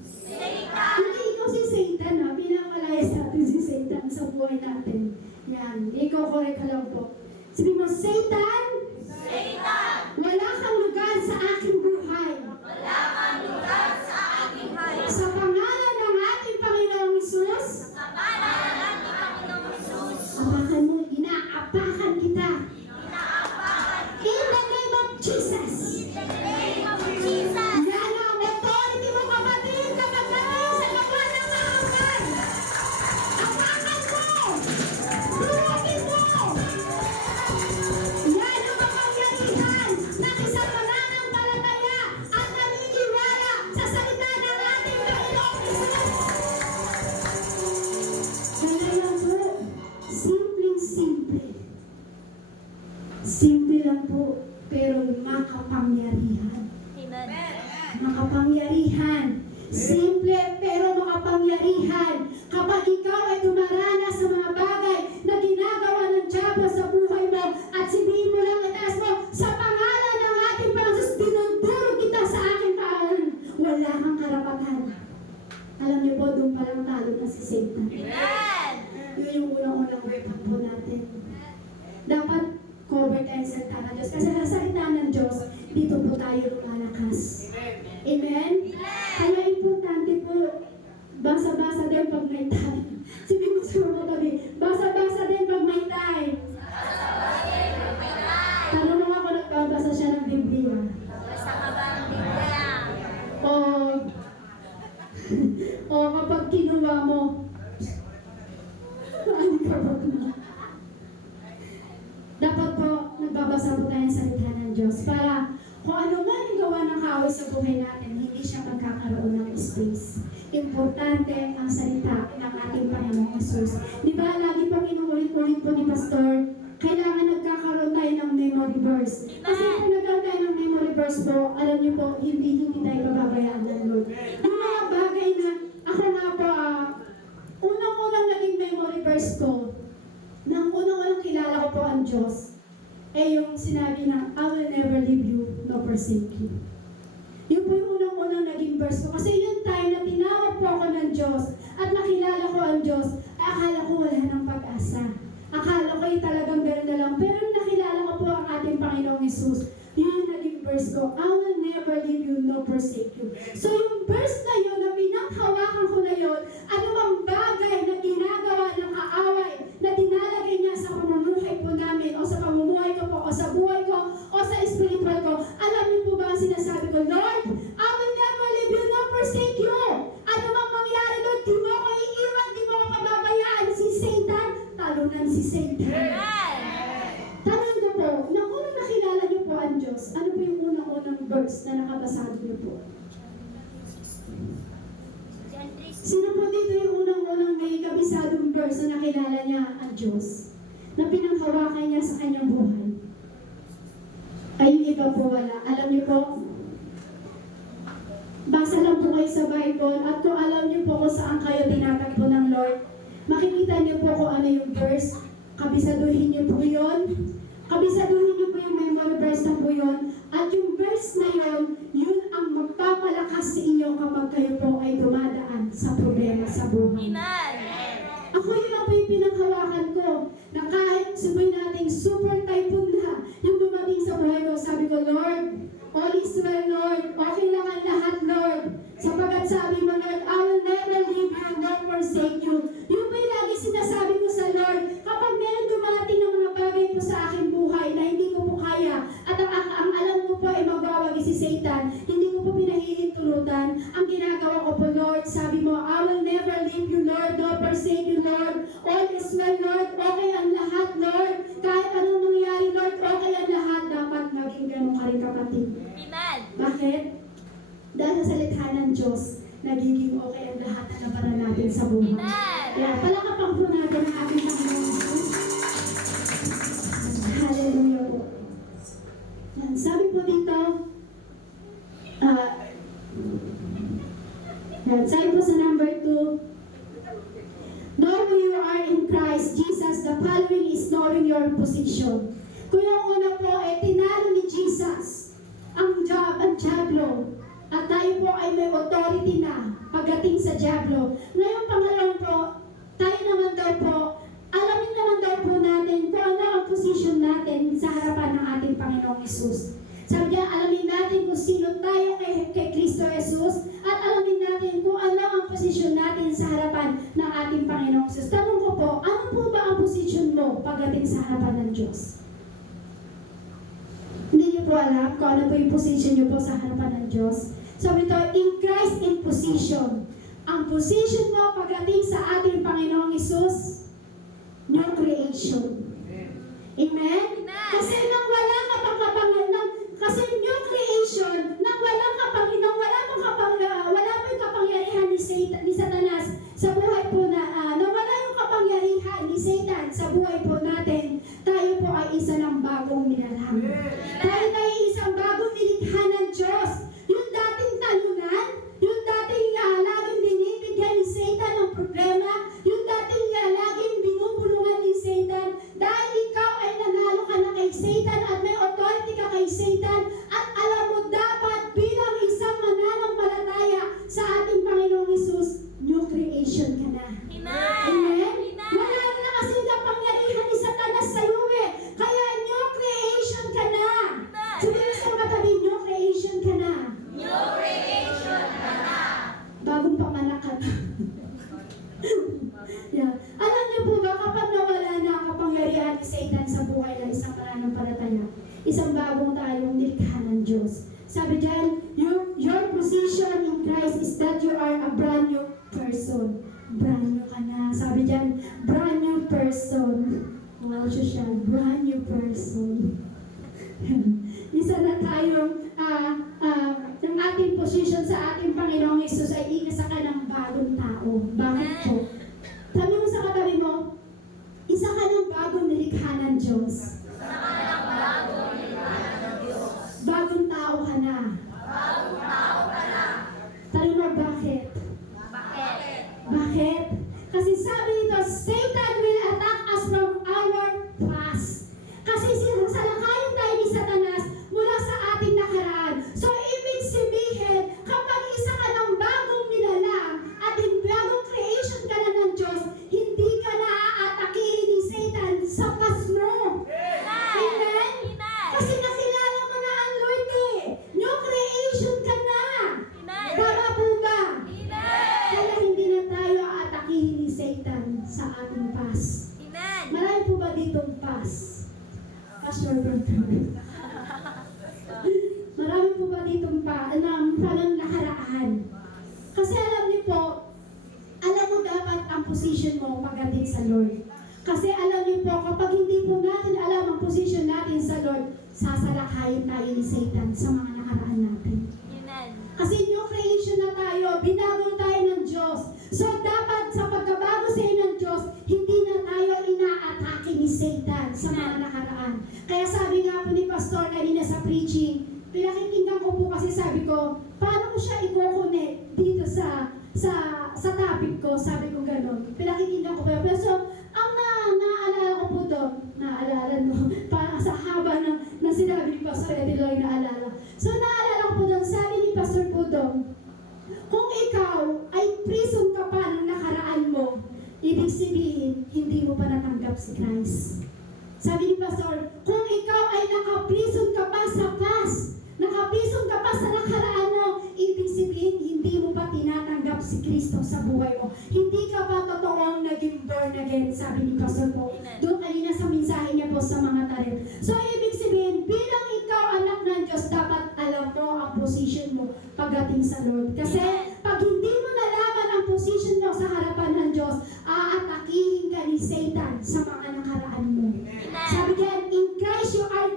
Satan. hindi ikaw si Satan ha, pinakalayas natin si Satan sa buhay natin. Yan, ikaw correct ka lang po. Sabihin mo, Satan, Satan. wala kang lugar sa aking buhay. Wala kang lugar sa aking buhay. Sa pangalan ng ating Panginoong Hesus, Sa pangalan ng ating Panginoong Hesus. apakan mo, inaapakan kita. Inaapakan In the name of Jesus. in the name of Jesus. Yan ang authority mo, kapatid, kapag nalayo sa gawa ng kaaway. Apakan mo! Luwagin mo! Yan ang kapangyarihan ng isang mananampalataya at naniniwala sa salita ng ating Panginoong Hesus. Kaya lang po, simpleng-simple. Simple lang po, pero makapangyarihan. Amen. Makapangyarihan. Simple pero makapangyarihan. Kapag ikaw ay dumaranas sa mga bagay na ginagawa ng diablo sa buhay mo at sabihin mo lang itaas mo, sa pangalan ng ating Panginoon, dinudurog kita sa aking pangalan. Wala kang karapatan. Alam niyo po, doon palang talo na si Satan. Amen. Yun yung unang-unang weapon po natin. Dapat cover tayo sa salita ng Diyos. Kasi sa salita ng Diyos, dito po tayo lumalakas. Amen? Kaya importante po, basa-basa din pag may time. Sabi mo sa mga kami, basa-basa din pag may time. Tanong mo ako nagbabasa siya ng Biblia. Basta ka ba ng Biblia? O kapag kinuha mo, ano ka ba na? Dapat po, nagbabasa po tayo ng salita ng Diyos para kung ano man ang gawa ng kaaway sa buhay natin, hindi siya magkakaroon ng space. Importante ang salita ng ating Panginoong Hesus. Di ba, lagi pong inuulit-ulit po ni Pastor, kailangan nagkakaroon tayo ng memory verse. Kasi kung nagkaroon tayo ng memory verse po, alam niyo po, hindi tayo pababayaan ng Lord. Yung mga bagay na, ako nga po, unang-unang naging memory verse ko, nang unang-unang kilala ko po ang Diyos, yung sinabi na, I will never leave you, nor forsake you. Yun po yung unang-unang naging verse ko. Kasi yung time na tinawag po ako ng Diyos at nakilala ko ang Diyos, akala ko wala ng pag-asa. Akala ko talagang gano'n na lang. Pero nung nakilala ko po ang ating Panginoong Hesus, yun yung naging verse ko, I will never leave you, nor forsake you. So yung verse na yun, na pinanghawakan ko na yun, anumang bagay na ginagawa ng kaaway, na dinalagay niya sa pamumuhay po namin, o sa pamumuhay ko po, o sa buhay ko, o sa spiritual ko, alam niyo po ba ang sinasabi ko, Lord, I will never leave you, nor forsake you. Ano bang mangyari doon? Di mo ako iiwan, di mo ako pababayaan. Si Satan, talunan si Satan. Tanong ko po, nang unang nakilala niyo po ang Diyos, ano po yung unang-unang verse na nakabasado niyo po? John 3:16. Sino po dito yung unang-unang may kabisadong verse na nakilala niya ang Diyos? Na pinanghawakan bagay niya sa kanyang buhay. Ay, yung iba po wala. Alam niyo po, basa lang po kayo sa Bible at kung alam niyo po kung saan kayo tinatagpo ng Lord, makikita niyo po kung ano yung verse, kabisaduhin niyo po yun. Kabisaduhin niyo po yung memory verse na po yun. At yung verse na yun, yun ang magpapalakas sa inyo kapag kayo po ay dumadaan sa problema sa buhay. Amen. Ako yun lang po yung pinaghawakan ko na kahit sabihin natin super typhoon na yung dumating sa buhay ko, sabi ko, Lord, all is well, Lord. Okay lang ang lahat, Lord. Sapagkat sabi mo, Lord, I will never leave you nor forsake you. Yun po yung lagi sinasabi ko sa Lord, kapag meron dumating ng mga bagay po sa aking buhay na hindi ko po kaya, at ang alam ko po ay magwawagi si Satan, hindi ko po pinahihintulutan, ang ginagawa ko po, Lord, sabi mo, I will never leave you, Lord, nor forsake you, Lord. All is well, Lord. Okay ang lahat, Lord. Kahit anong mangyari, Lord, okay ang lahat. Dapat maging ganun ka rin, kapatid. Amen. Bakit? Dahil sa salita ng Diyos, nagiging okay ang lahat na nabaran natin sa buhay. Amen. Kaya palakapang po natin ang ating Panginoon Jesus. Hallelujah po. Yan, sabi po dito, sabi po sa number 2, know who you are in Christ Jesus, the following is knowing your position. Kung yung una po, tinalo ni Jesus ang Diablo, at tayo po ay may authority na pagdating sa Diablo. Ngayon, pangalawa po, tayo naman daw po, alamin naman daw po natin kung ano ang position natin sa harapan ng ating Panginoong Hesus. Sabi niya, alamin natin kung sino tayo kay Kristo Jesus at alamin natin kung ano ang posisyon natin sa harapan ng ating Panginoong Hesus. Tanong ko po, ano po ba ang posisyon mo pagdating sa harapan ng Diyos? Hindi niyo po alam kung ano po yung position niyo po sa harapan ng Diyos. Sabi ito, in Christ in position. Ang position mo pagdating sa ating Panginoong Hesus, new creation. Amen? Kasi nang wala ka pang kasi new creation, nang wala pang kapangyarihan ni Satanas sa buhay po nang wala yung kapangyarihan ni Satan sa buhay po natin, tayo po ay isa ng bagong nilalang. Tayo ay isang bagong nilikha ng Diyos. Yung dating talunan, yung dating laging binibigyan ni Satan ng problema, yung dating laging binubulungan ni Satan, dahil ikaw ay nanalo ka na kay Satan at may authority ka kay Satan, at alam mo dapat bilang isang mananampalataya sa ating Panginoong Hesus, new creation ka na. Amen? Wala na kasing kapangyarihan ni Satanas sa iyo eh. Kaya new creation ka na. Sabihin sa katabi, new creation ka na. New creation ka na. Bagong panganak ka na. Yeah. Alam niyo po ba, kapag nawala na ang kapangyarihan ni Satan sa buhay ng isang mananampalataya, isang bagong tayong nilikha ng Diyos. Sabi dyan, your position in Christ is that you are a brand new person. Brand new ka na. Sabi dyan, brand new person. Wow, social. Brand new person. Isa na tayong ng ating position sa ating Panginoong Hesus ay isa ka ng bagong tao. Bakit po? Sabi mo sa katabi mo, isa ka ng bagong nilikha ng Diyos. Bagong tao ka na. Tanong mo, bakit? Bakit? Kasi sabi nito, Satan will attack us from our past. Kasi salakayin tayo ni Satanas mula sa ating nakaraan. So, ibig sabihin, kapag isa ka ng bagong nilalang at bagong creation ka na ng Diyos, hindi ka na aatakihin ni Satan sa past mo. Amen? Kasi nakilala mo na ang Lord eh. New creation ka na. Tama po ba? Kaya hindi na tayo aatakihin ni Satan sa ating past. Marami po ba ditong past? Pastor Brother. Marami po ba ditong parang nakaraan? Kasi alam niyo po, alam mo dapat ang position mo pagdating sa Lord. Kasi alam niyo po, kapag hindi po natin alam ang position natin sa Lord, sasalakayin tayo ni Satan sa mga nakaraan natin. Kasi new creation na tayo, binago tayo ng Diyos. So dapat sa pagkabago sa ng Diyos, hindi na tayo inaatake ni Satan. sa mga nakaraan. Kaya sabi nga po ni Pastor kanina sa preaching, pinakikinggan ko po kasi sabi ko, paano ko siya i-connect dito sa topic ko, sabi ko gano'n. Pinakikinggan ko pa. Pero so, ang naaalala ko po doon, naaalala no, sa haba ng sinabi ni Pastor, ito lang yung naalala. So, naalala ko po doon, sabi ni Pastor po doon, kung ikaw ay prison ka pa ng nakaraan mo, ibig sabihin, hindi mo pa natanggap si Christ. Sabi ni Pastor, kung ikaw ay naka-prison ka pa sa past, naka-prison ka pa sa nakaraan mo, ibig sabihin, hindi mo pa tinatanggap si Kristo sa buhay mo. Hindi ka pa totoong naging born again, sabi ni Pastor po. Doon kanina sa mensahe niya po sa mga tarim. So, ibig sabihin, bilang ikaw anak ng Diyos, dapat alam mo ang position mo pagdating sa Lord. Kasi, pag hindi mo nalaman ang position mo sa harapan ng Diyos, aatakihin ka ni Satan sa mga nakaraan mo. Sabi diyan, in Christ you are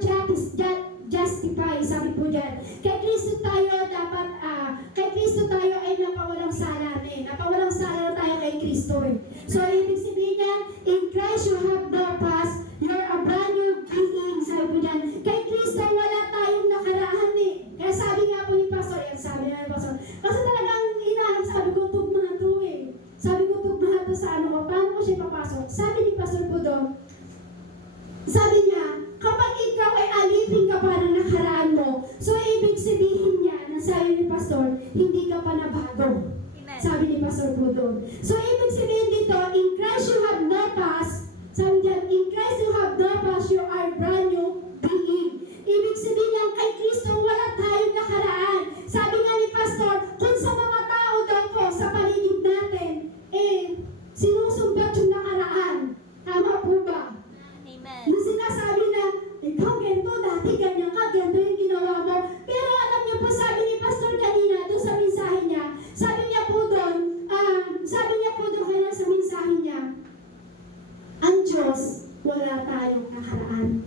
justified. Sabi po diyan, kay Kristo tayo dapat, kay Kristo tayo ay napawalang sala na eh. Napawalang sala na tayo kay Kristo eh. So, ibig sabihin niyan, in Christ you have no past, you're a brand new being. Sabi po diyan, kay Kristo wala tayong nakaraan eh. Kaya sabi nga po ni Pastor, yan sabi nga ni Pastor, kasi talagang inaanap, sabi ko, tugma to eh. Sabi ko, tugma to sa ano ko, paano ko siya papasok? Sabi ni Pastor po doon, sabi niya, kapag ikaw ay alipin ka pa ng nakaraan mo, so ibig sabihin niya, na sabi ni Pastor, hindi ka pa nabago. Sabi ni Pastor po doon. So ibig sabihin dito, in Christ you have no past. Sabi niya, in Christ you have no past, you are brand new being. Ibig sabihin niya, kay Kristo wala tayong nakaraan. Sabi nga ni Pastor, kung sa mga tao daw po, sa paligid natin, sinusumbat yung nakaraan. Tama po ba? Yung sinasabi na, ikaw gento, dati ganyan ka, gento yung ginawa mo. Pero alam niyo po, sabi ni Pastor kanina, doon sa mensahe niya, sabi niya po doon kaya sa mensahe niya, ang Diyos, wala tayong nakaraan.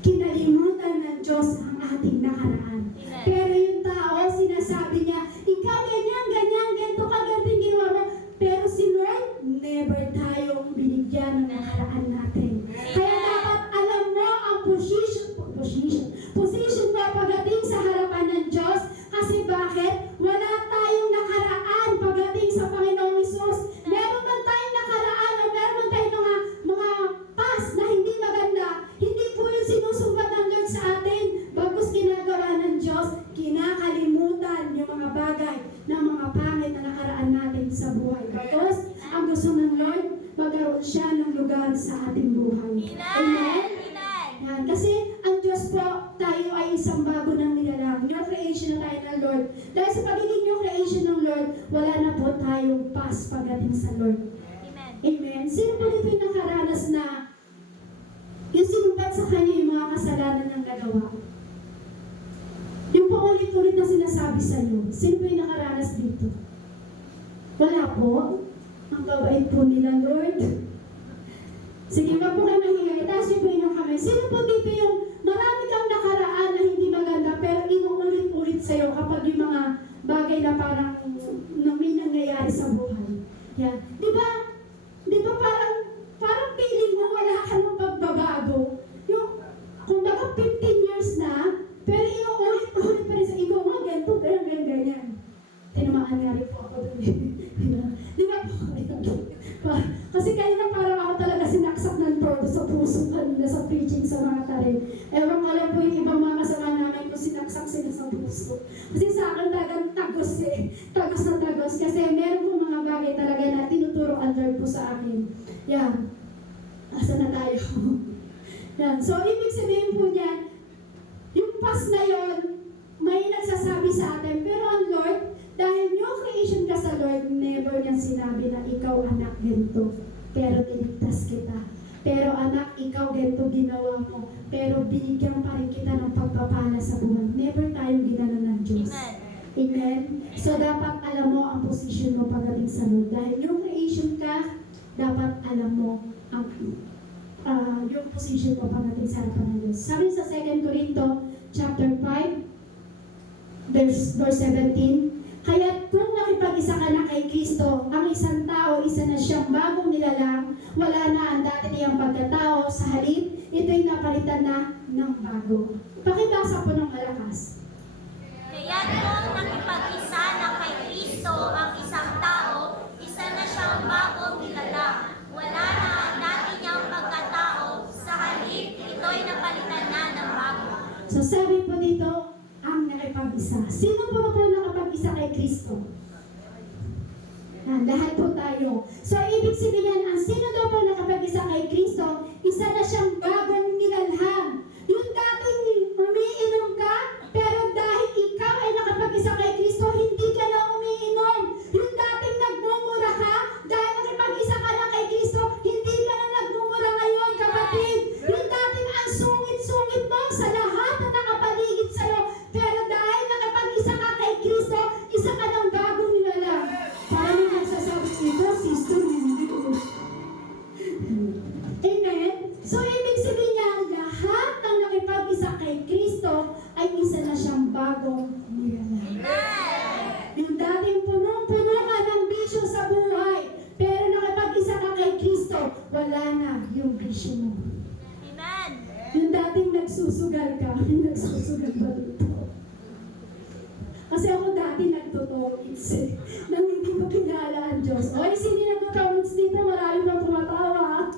Kinalimutan ng Diyos ang ating nakaraan. Pero yung tao, sinasabi niya, ikaw ganyan, gento ka, gento yung ginawa mo. Pero si Lord, never tayong binigyan ng nakaraan natin. Kaya dapat alam mo ang position mo pagdating sa harapan ng Diyos. Kasi bakit? Wala tayong nakaraan pagdating sa Panginoong Hesus. Meron man tayong nakaraan o meron man tayong mga past na hindi maganda. Hindi po yung sinusumbat ng Lord sa atin. Bagkus ginagawa ng Diyos, kinakalimutan yung mga bagay na mga pangit na nakaraan natin sa buhay. Bagkus, ang gusto ng Lord, magkaroon siya ng lugar sa ating buhay. Amen? Yan. Kasi ang Diyos po, tayo ay isang bago ng nilalang. New creation na tayo ng Lord. Dahil sa pagiging new creation ng Lord, wala na po tayong past pagdating sa Lord. Amen? Sino po dito yung nakaranas na yung sinumbat sa kanya yung mga kasalanan ng nagawa? Yung paulit-ulit na sinasabi sa iyo, sino po yung nakaranas dito? Wala po. Ang babait po nila, Lord. Sige, wag po kayo mahinga. Itaas niyo po inyong kamay. Sino po dito yung marami kang nakaraan na hindi maganda pero inuulit-ulit sa'yo kapag yung mga bagay na parang may nangyayari sa buhay? Yan. Di ba parang feeling mo wala ka ng pagbabago? Yung, kung baga 15 years na, pero inuulit-ulit pa rin sa ikaw nga, ganito, ganyan. Tinamaan nga rin po ako doon. Di ba po? Kasi kanina parang ako talaga sinaksak ng todo sa puso kanina sa preaching sa mga tarin. Ewan ko lang po yung ibang mga kasama namin kung sinaksak sila sa puso. Kasi sa akin talagang tagos eh. Tagos na tagos. Kasi meron po mga bagay talaga na tinuturo ang Lord po sa akin. Yan. Asa na tayo? Yan. So, ibig sabihin po niyan, yung past na yon may nagsasabi sa atin. Pero ang Lord, dahil new creation ka sa Lord, never niyang sinabi na ikaw anak ganito, pero tinigtas kita. Pero anak, ikaw ganito ginawa mo, pero binigyan pa rin kita ng pagpapala sa buhay. Never tayong ginanon ng Diyos. Amen? So dapat alam mo ang position mo pagdating sa Lord. Dahil new creation ka, dapat alam mo ang yung position mo pagdating sa harapan ng Diyos. Sabi sa 2 Corinto chapter 5, verse 17, kaya kung nakipag-isa ka na kay Kristo, ang isang tao, isa na siyang bagong nilalang, wala na ang dati niyang pagkatao. Sa halip, ito'y napalitan na ng bago. Pakibasa po ng malakas. Kaya't kung nakipag-isa na kay Kristo ang isang tao, isa na siyang bagong nilalang. Wala na ang dati niyang pagkatao. Sa halip, ito'y napalitan na ng bago. So sabi po dito, ang nakipag-isa. Sino po nakapag-isa kay Kristo? Lahat po tayo. So ibig sabihin, ang sino daw po nakapag-isa kay Kristo, isa na siyang bagong nilalham. Yung dating umiinom ka, pero dahil ikaw ay nakapag-isa kay Kristo, hindi ka na umiinom. Yung dating nagmumura ka, dahil nakipag-isa ka na kay Kristo, hindi ka na nagmumura ngayon, kapatid. Yung dating ang sungit-sungit mo sa lahat na nakapaligid sa'yo, pero dahil nakapag-isa ka kay Kristo, isa ka ng bagong nilalang. Parang yung nagsasabi dito, sister, hindi ko. Amen? So, ibig sabihin niya, lahat ng nakipag-isa kay Kristo ay isa na siyang bagong nilalang. Yung dating punong-puno ka ng bisyo sa buhay, pero nakipag-isa ka kay Kristo, wala na yung bisyo mo. Amen. Yung dating nagsusugal ka, nagsusugal ba dito? Kasi ako dati nagtotongits eh, nang hindi ko kilala ang Diyos. Oy, sino nagtotongits dito? Marami bang tumatawa?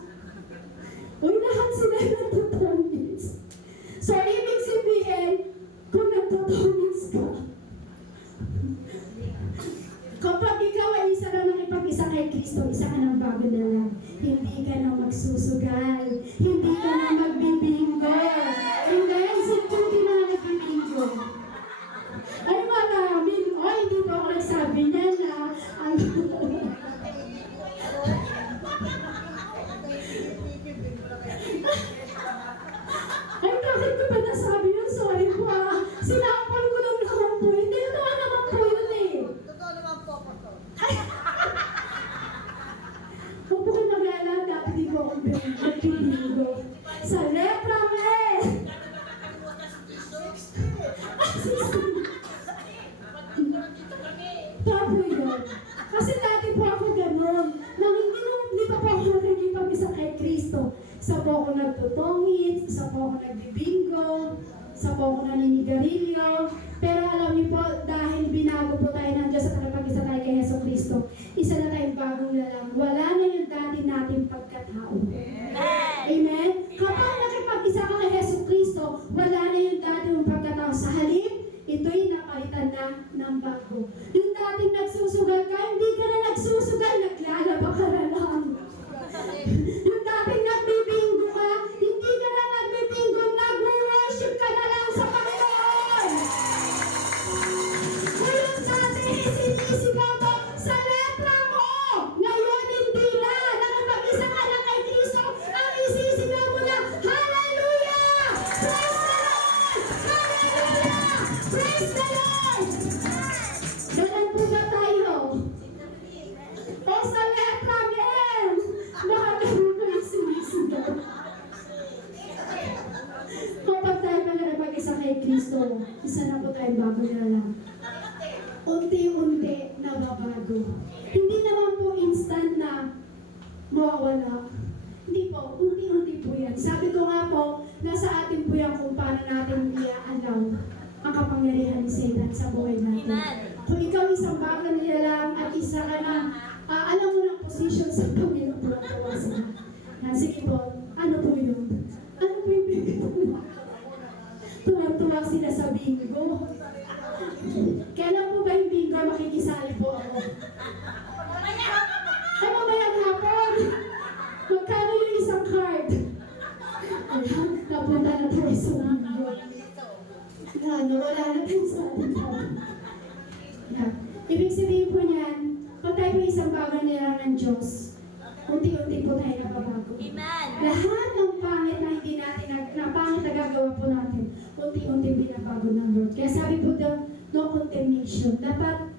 Uy, lahat sila nagtotongits. So, ibig sabihin, kung nagtotongits ka, kapag ikaw ay isa na nakipag-isa kay Kristo, isa ka ng bago na lang. Hindi ka na magsusugal. Hindi ka na magbibingo. Hindi, hindi na nagbibingo. Ay, maraming. Oy, hindi pa ako nagsabi niyan na. Ay, bakit ko pa nasabi yun? Sorry po ah. Sinampal ko lang naman po. Hindi, totoo naman po yun eh. Totoo naman po ako to. Huwag po kayo mag-alala, dati di ko akong nagbibigo. Sa lepra eh! Tapo yun. Kasi dati po ako ganun. Nang hindi pa po ako nagipag-isa kay Kristo. Isa po ako nagtutongit, isa po ako nagbibingo, isa po ako naninigarilyo. Pero alam niyo po, dahil binago po tayo ng Diyos at nakapag-isa tayo kay Yeso Kristo, isa na tayong bagong lalang. Wala na yung dati nating pagkatao. Amen? Kapag nakipag-isa ka kay Yeso Kristo, wala na yung dati mong pagkatao. Sa halip, ito'y napalitan na ng bago. Yung dating nagsusugal ka, hindi ka na nagsusugal, naglalaba ka na lang. Yung dating nagbibingo ka, hindi ka na nagbibingo, nag-worship ka na lang sa Panginoon. Kung yung dati isinisigaw mo sa letra mo, ngayon hindi na, nakapag-isa ka na kay Kristo, ang isisigaw mo na, Hallelujah! Praise the Lord! Hallelujah! Praise the Lord! Ganun po ba tayo? O sa letra men, nakagano'n ko yung sinisigaw. Kapag tayo pa nakapag-isa kay Kristo, isa na po tayong bago na lang. Unti-unti nababago. Hindi naman po instant na mawawala. Hindi po, unti-unti po yan. Sabi ko nga po, nasa atin po yan kung paano natin i-allow ang kapangyarihan ni Satan sa buhay natin. Amen. Kung ikaw isang bago nila lang at isa ka na, alam mo ng position sa Panginoon, tuwa sila. Sige po, ano po yun? Ano po yung bigay mo? Tuwa sila sa bingo. Kailan po ba yung bingo? Makikisali po ako. Ay, mamayang hapon. Magkano yung isang card? Ayan, napunta na po sa bingo. Wala na din sa ating tao. Ibig sabihin po niyan, pag tayo po isang bagay nila ng Diyos, unti-unti po tayo nababago. Amen. Lahat ng pangit na hindi natin, na pangit na gagawa po natin, unti-unti binabago ng Lord. Kaya sabi po daw, no condemnation. Dapat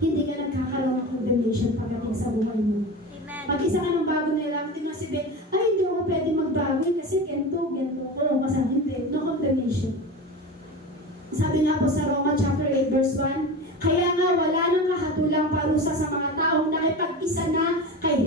hindi ka nagkakaroon ng condemnation pagdating sa buhay mo. Amen. Pag isa ka ng bago nila, hindi mo sabihin, ay hindi ako pwede magbago kasi ganito ko. Kasi hindi, no condemnation. Sabi nga po sa Roma chapter 8 verse 1, kaya nga wala nang kahatulang parusa sa mga taong nakipag-isa na kay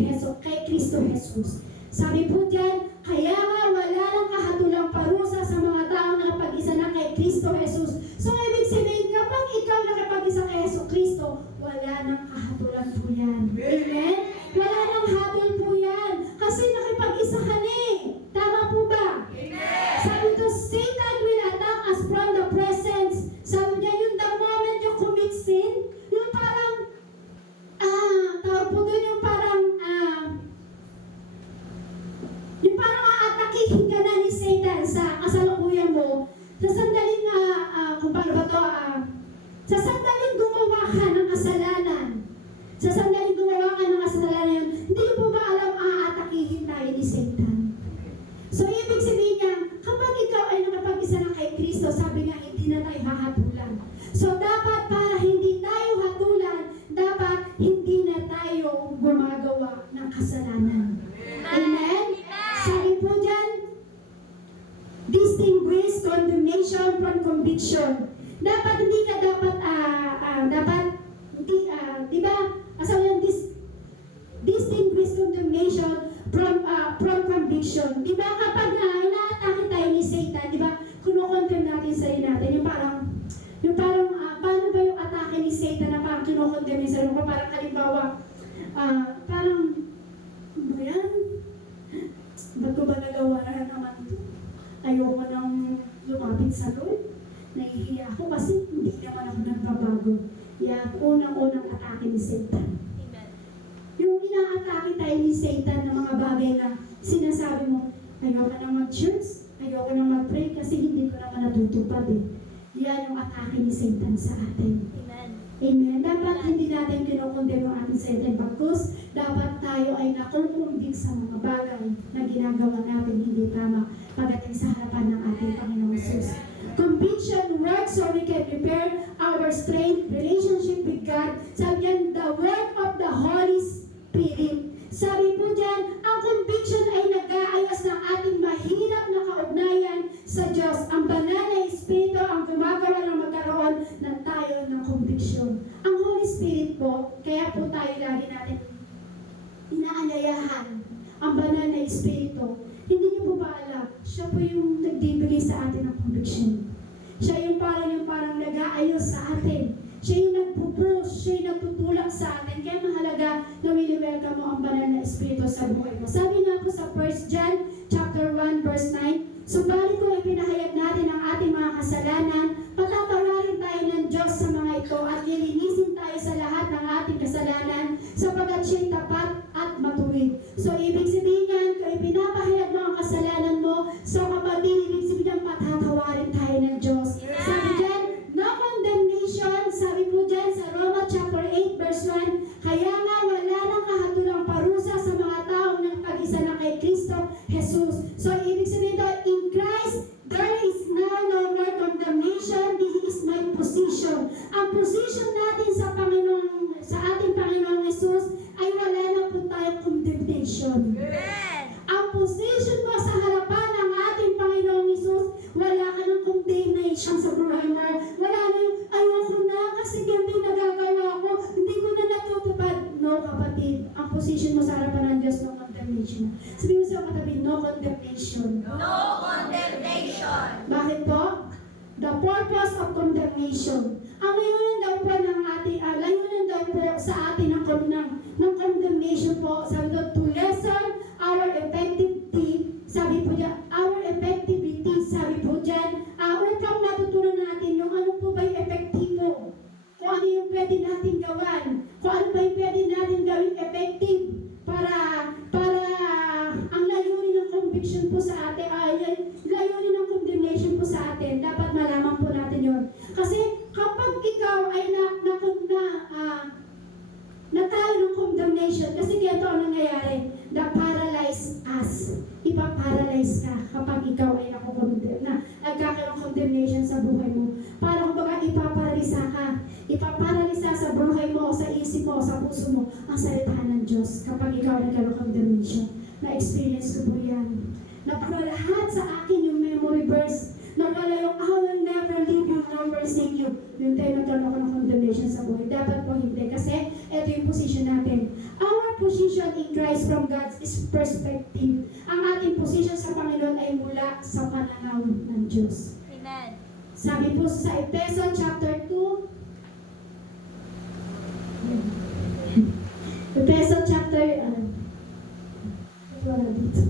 Kristo Jesus. Sabi po dyan, kaya nga wala lang kahatulang parusa sa mga taong nakipag-isa na kay Kristo Jesus. So, ibig sabihin, kapag ikaw nakipag-isa kay Kristo, wala nang kahatulan po yan. Amen? Wala nang hatol po yan. Kasi nakipag-isa ka na eh. Tama po ba? Amen. Sabi ito, Satan will attack us from the presence. Sabi niya, yung the moment you commit sin, yung parang, tawag po doon yung parang aatakihin ka na ni Satan sa kasalukuyan mo, sa sandaling, kung paano ba to, sa sandaling gumawa ka ng kasalanan, sa sandaling gumawa ka ng kasalanan yun, hindi mo po ba alam, aatakihin tayo ni Satan. So, ibig sabihin niya, kapag ikaw ay nakapag-isa na kay Kristo, sabi nga, hindi na tayo hahatulan. So, dapat para hindi tayo hatulan, dapat hindi na tayo gumagawa ng kasalanan. Amen? Sabi po dyan, distinguish condemnation from conviction. Dapat hindi ka di ba? Asaw yung distinguish condemnation from conviction. Di ba kapag inaatake tayo ni Satan, di ba? Kinukontemn natin sa natin. Yung parang, paano ba yung atake ni Satan na parang kinukontemn yung sarili ko? Parang halimbawa, parang, ano ba yan? Ba't ko ba nagawa na naman ito? Ayoko nang lumapit sa Lord. Nahihiya ako kasi hindi naman ako nagbabago. Yan, unang-unang atake ni Satan. Yung inaatake tayo ni Satan ng mga bagay na sinasabi mo, ayoko na mag-church, ayoko na mag-pray kasi hindi ko naman natutupad eh. Yan yung atake ni Satan sa atin. Amen. Amen. Dapat hindi natin kinukundem ang ating Satan. Bagkus, dapat tayo ay nakukundig sa mga bagay na ginagawa natin hindi tama pagdating sa harapan ng ating Panginoong Jesus. Conviction works so we can prepare our strength, relationship with God. Sabi yan, the work of the Holy Spirit. Sabi po dyan, ang conviction ay nag-aayos ng ating mahirap na kaugnayan sa Diyos. Ang banal na Espiritu ang gumagawa ng magkaroon ng tayo ng conviction. Ang Holy Spirit po, kaya po tayo lagi natin inaanyayahan ang banal na Espiritu. Hindi niyo po ba alam, siya po yung nagbibigay sa atin ng conviction. Siya yung parang nag-aayos sa atin. Siya yung nagpupush, siya yung nagtutulak sa atin. Kaya mahalaga na wini-welcome mo ang banal na Espiritu sa buhay mo. Sabi nga po sa 1 John chapter 1 verse 9, subalit kung ipinahayag natin ang ating mga kasalanan, patatawarin tayo ng Diyos sa mga ito at lilinisin tayo sa lahat ng ating kasalanan sapagkat siya'y tapat at matuwid. So, ibig sabihin yan, kung ipinapahayag mo ang kasalanan mo, so kapatid, ibig sabihin yan, patatawarin tayo ng Diyos. Sabi dyan, no condemnation, sabi po dyan sa Roma chapter 8 verse 1, kaya nga wala nang kahatulang parusa sa mga taong nagpag-isa na kay Kristo Jesus. So, ibig sabihin ito, in Christ, there is now no more condemnation. This is my position. Ang position natin sa Panginoon, sa ating Panginoong Jesus, ay wala na po tayong condemnation. Amen. Ang position mo sa harapan ng ating Panginoong Jesus, wala ka ng condemnation sa buhay mo. Wala na yung, ayoko na kasi ganito yung nagagawa ko, hindi ko na natutupad. No, kapatid, ang position mo sa harapan ng Diyos, no condemnation. Sabi mo sa katabi, no condemnation. No condemnation. Bakit po? The purpose of condemnation. Ang layunin daw po ng ating, layunin daw po sa atin ng condemnation po, sabi doon, to lessen our effectivity, sabi po dyan, sabi po dyan, upang matutunan natin yung ano po ba yung epektibo, kung ano yung pwede natin gawan, kung ano ba yung pwede natin gawin effective para ang layunin ng conviction po sa atin, layunin ng condemnation po sa atin, dapat malaman po natin yun. Kasi kapag ikaw ay natalo ng condemnation, kasi ganito ang nangyayari, na-paralyze us. Ipaparalyze ka kapag ikaw ay nagkakaroon ng condemnation sa buhay mo. Para kumbaga ipaparalisa ka. Ipaparalisa sa buhay mo, sa isip mo, sa puso mo, ang salita ng Diyos kapag ikaw ay nagkaroon ng condemnation. Na-experience ko po yan. Napaka lahat sa akin yung memory verse. Nawala yung, I will never leave you nor forsake you. Yung tayo nagkaroon ako ng condemnation sa buhay. Dapat po hindi. Kasi ito yung position natin perspective. Ang ating position sa Panginoon ay mula sa pananaw ng Diyos. Amen. Sabi po sa Efeso chapter 2, Efeso chapter, wala dito.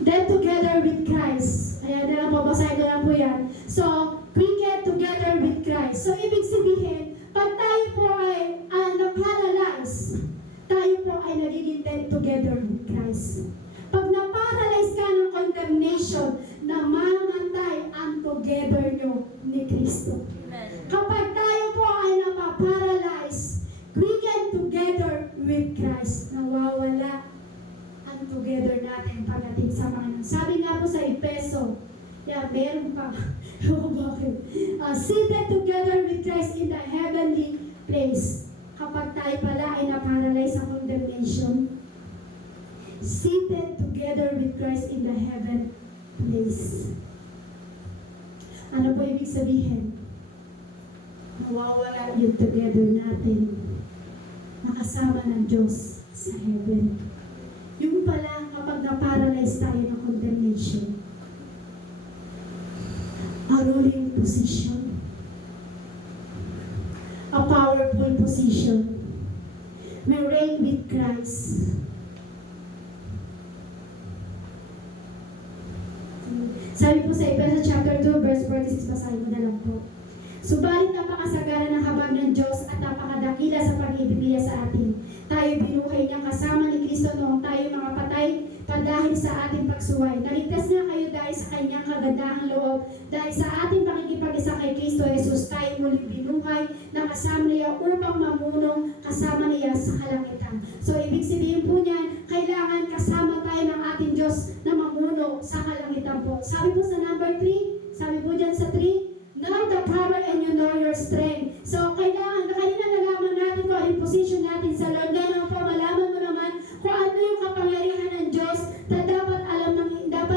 Then together with Christ. Ayan, na lang po, basahin ko lang po yan. So, quicken together with Christ. So, ibig sabihin, pag tayo po ay na-paralyze, tayo po ay nagiging dead together with Christ. Pag na-paralyze ka ng condemnation, namamatay ang together nyo ni Kristo. Amen. Kapag tayo po ay napaparalyze, quicken together with Christ, nawawala ang together natin pagdating sa Panginoon. Sabi nga po sa Efeso, meron pa. Bakit? Seated together with Christ in the heavenly place. Kapag tayo pala ay naparalyze sa condemnation, seated together with Christ in the heaven place. Ano po ibig sabihin? Nawawala yung together natin. Nakasama ng Diyos sa heaven. Yung pala kapag na-paralyze tayo ng condemnation, a ruling position, a powerful position, may reign with Christ. Sabi po sa Efeso chapter 2 verse 46, basahin ko na lang po. Subalit napakasagana ng habag ng Diyos at napakadakila sa pag-ibig niya sa atin. Tayo binuhay niyang kasama ni Kristo noong tayo mga patay dahil sa ating pagsuway. Naligtas na kayo dahil sa kanyang kagandahang loob. Dahil sa ating pakikipag-isa kay Kristo Jesus, tayo muling binuhay na kasama niya upang mamunong kasama niya sa kalangitan. So, ibig sabihin po niyan, kailangan kasama tayo ng ating Diyos na mamuno sa kalangitan po. Sabi po sa number 3, sabi po dyan sa 3, know the power and you know your strength. So, kailangan, kanina nalaman natin kung ano yung position natin sa Lord. Ngayon po, malaman mo naman kung ano yung kapangyarihan ng Diyos na dapat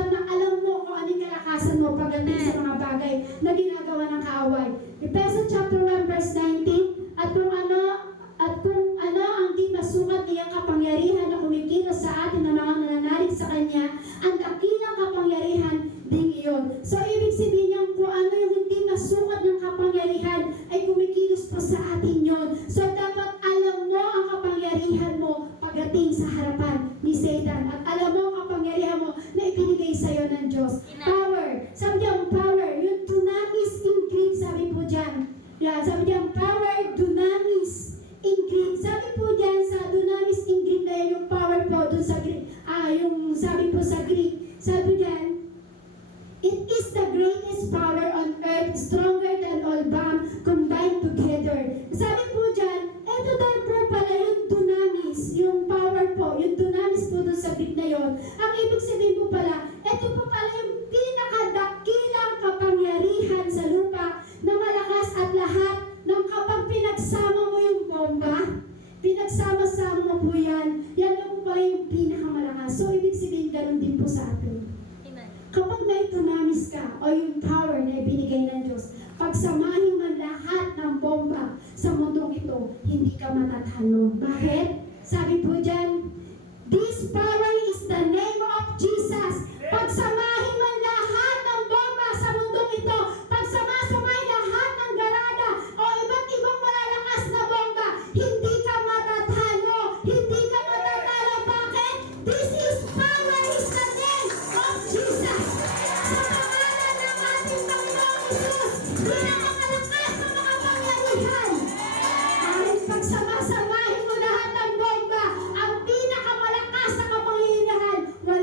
na alam mo kung ano yung kalakasan mo pagdating sa mga bagay na ginagawa ng kaaway. Efeso chapter 1 verse 19, at kung ano ang di masukat niyang kapangyarihan na kumikilos sa atin na mga nananalig sa Kanya, ang dakilang kapangyarihan ding iyon. So, ibig sabihin niyang kung ano yung hindi masukat ng kapangyarihan ay kumikilos pa sa atin yon. So, dapat alam mo ang kapangyarihan mo pagdating sa harapan ni Satan. At alam mo ang kapangyarihan mo na ibinigay sa iyo ng Diyos. Power. Sabi niya, power. Yung dunamis in Greek, sabi po dyan. Sabi niya, power, dunamis in Greek. Sabi po dyan sa dunamis in Greek na yung power po dun sa Greek. Yung sabi po sa Greek, sabi dyan, it is the greatest power on earth, stronger than all bomb combined together. Sabi po dyan, eto daw po pala yung dunamis, yung power po, yung dunamis po dun sa Greek na yon. Ang ibig sabihin po pala, eto po pala yung pinakadakilang kapangyarihan sa lupa na malakas at lahat ng kapag pinagsama mo yung bomba, pinagsama-sama mo po yan, yan na po pala yung pinakamalakas. So, ibig sabihin, ganun din po sa atin. Kapag may dunamis ka o yung power na ibinigay ng Diyos, pagsamahin mo lahat ng bomba sa mundong ito, hindi ka matatalo. Bakit? Sabi po dyan, this power is the name of Jesus. Pagsamahin mo lahat ng bomba sa mundong ito, pagsamasamahin lahat ng garada o iba't ibang malalakas na bomba, hindi ka matatalo. Hindi ka matatalo. Bakit? This is power is the name of Jesus. Sa pangalan ng ating Panginoong Jesus, pinakamalakas na mga pangyarihan. Kahit pagsamasamahin mo lahat ng bomba, ang pinakamalakas na kapangyarihan, wala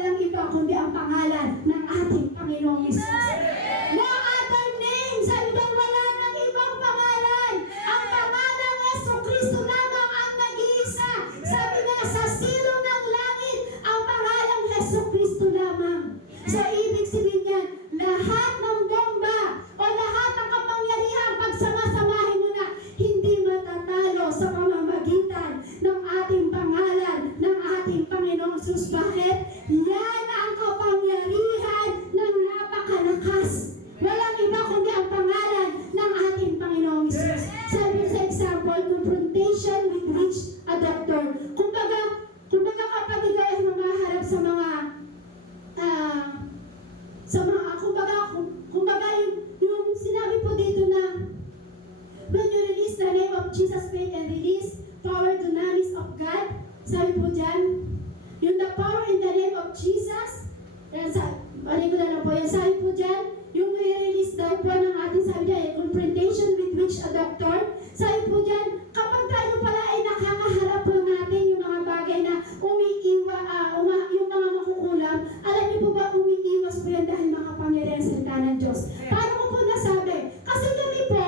dyan, yung i-release daw po ng ating, sabi dyan, confrontation with which a doctor. Sabi po dyan, kapag tayo pala ay nakakaharap po natin yung mga bagay na yung mga makukulam, alam niyo po ba, umiiwas po yan dahil makapangyarihan sa salita ng Diyos. Paano ko po nasabi? Kasi kami po,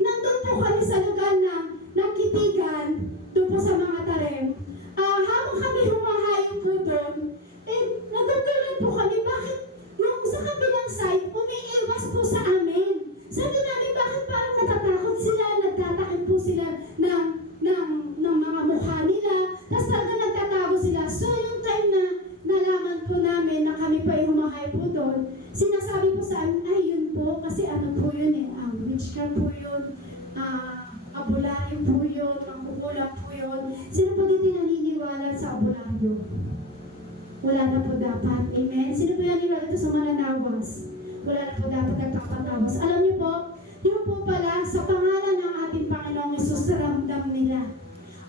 nandun po kami sa lugar ng Kitigan, doon po sa mga tarem. Habang kami humahayo po doon, nagagalan po kami, bakit yung sa kabilang side, umiiwas po sa amin. Sabi namin, bakit parang natatakot sila, nagtatakot po sila ng mga mukha nila, tapos talaga nagtatago sila. So yung time na nalaman po namin na kami pa yung humahayo po doon, sinasabi po sa amin, ay yun po, kasi ano po yun witchcraft po yun, abularyo po yun, mangkukulam po yun. Sino po dito naniniwala sa abularyo? Wala na po dapat. Amen? Sino po naniniwala dito sa mananawas? Wala na po dapat nagpapatawas. Alam niyo po, yun po pala, sa pangalan ng ating Panginoong Hesus, ramdam nila.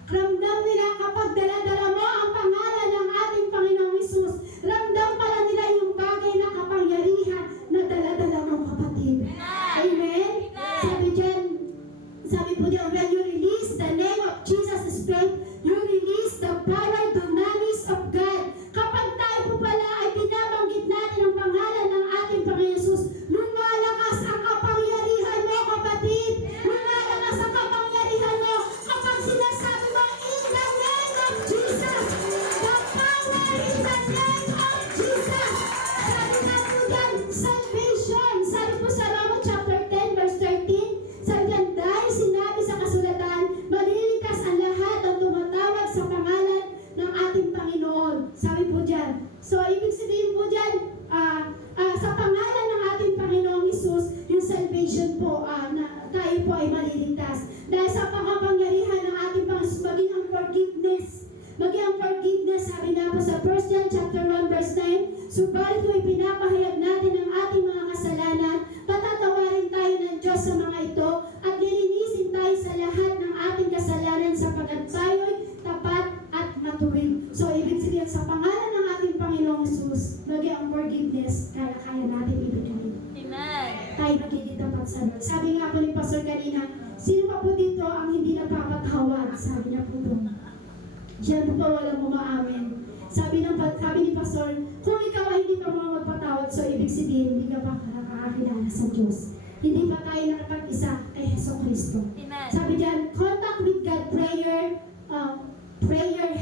Ramdam nila kapag dala-dala mo ang pangalan ng ating Panginoong Hesus, ramdam pala nila yung bagay na kapangyarihan na dala-dala mong kapatid. Amen? Sabi dyan, sabi po diyan, when you release the name of Jesus' faith, you release the power, dunamis of God. Kapag tayo po pala ay binabanggit natin ang pangalan ng ating Panginoon Hesus, lumalakas ang kapangyarihan mo, kapatid. Lumalakas ang kapangyarihan mo kapag sinasabi mo, in the name of Jesus. The power in the name of Jesus. Sabi nga po dyan, salvation. Sabi po sa Romans chapter 10 verse 13, sabi dyan, dahil sinabi sa kasulatan, maliligtas ang lahat ng tumatawag sa pangalan ng ating Panginoon. Sabi po dyan. So, ibig sabihin po dyan, sa pangalan ng ating Panginoong Hesus, yung salvation po, na tayo po ay maliligtas. Dahil sa pangkapangyarihan ng ating Panginoon, maging ang forgiveness. Maging ang forgiveness, sabi nga po sa 1 John chapter 1 verse 9, subalit kung ipinapahayag natin ang ating mga kasalanan, patatawarin tayo ng Diyos sa mga ito, at lilinisin tayo sa lahat ng ating kasalanan sapagkat tayo'y tapat at matuwid. So, ibig sabihin, sa pangalan ng ating Panginoong Hesus, maging ang forgiveness, kaya natin ibigay. Amen. Tayo magiging tapat sa Lord. Sabi nga po ni Pastor kanina, sino pa po dito ang hindi napapatawad? Sabi niya po doon. Diyan po pa walang umaamin. Sabi ni Pastor, kung ikaw ay hindi pa mga magpatawad, so ibig sabihin, hindi ka pa nakakakilala sa Diyos. Hindi pa tayo nakapag-isa kay Jesucristo. Amen. Sabi diyan, contact with God, prayer,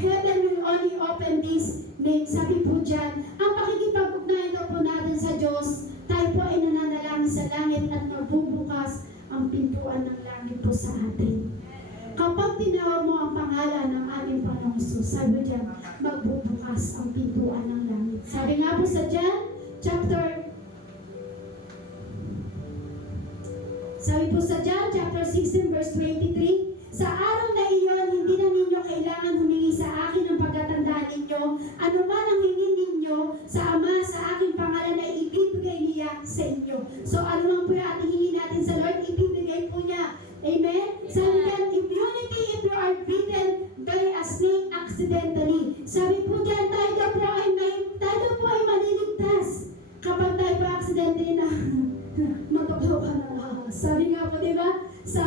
heaven will only open this name. Sabi po dyan, ang pakikipag-ugnayan daw po natin sa Diyos, tayo po ay nananalangin sa langit at magbubukas ang pintuan ng langit po sa atin. Kapag tinawag mo ang pangalan ng ating Panginoong Hesus, sabi dyan, magbubukas ang pintuan ng langit. Sabi nga po sa dyan, chapter 16 verse 23, sa araw na iyon, hindi na ninyo kailangan humingi sa akin ang pagkatandaan ninyo. Ano man ang hingin ninyo sa Ama, sa aking pangalan ay ibibigay niya sa inyo. So, ano man po yung ating hingin natin sa Lord, ibibigay po niya. Amen? Sabi dyan, immunity if you are bitten by a snake accidentally. Sabi po dyan, tayo po ay maliligtas kapag tayo po accidentally na matuklaw ka ng ahas. Sabi nga po, di ba? Sa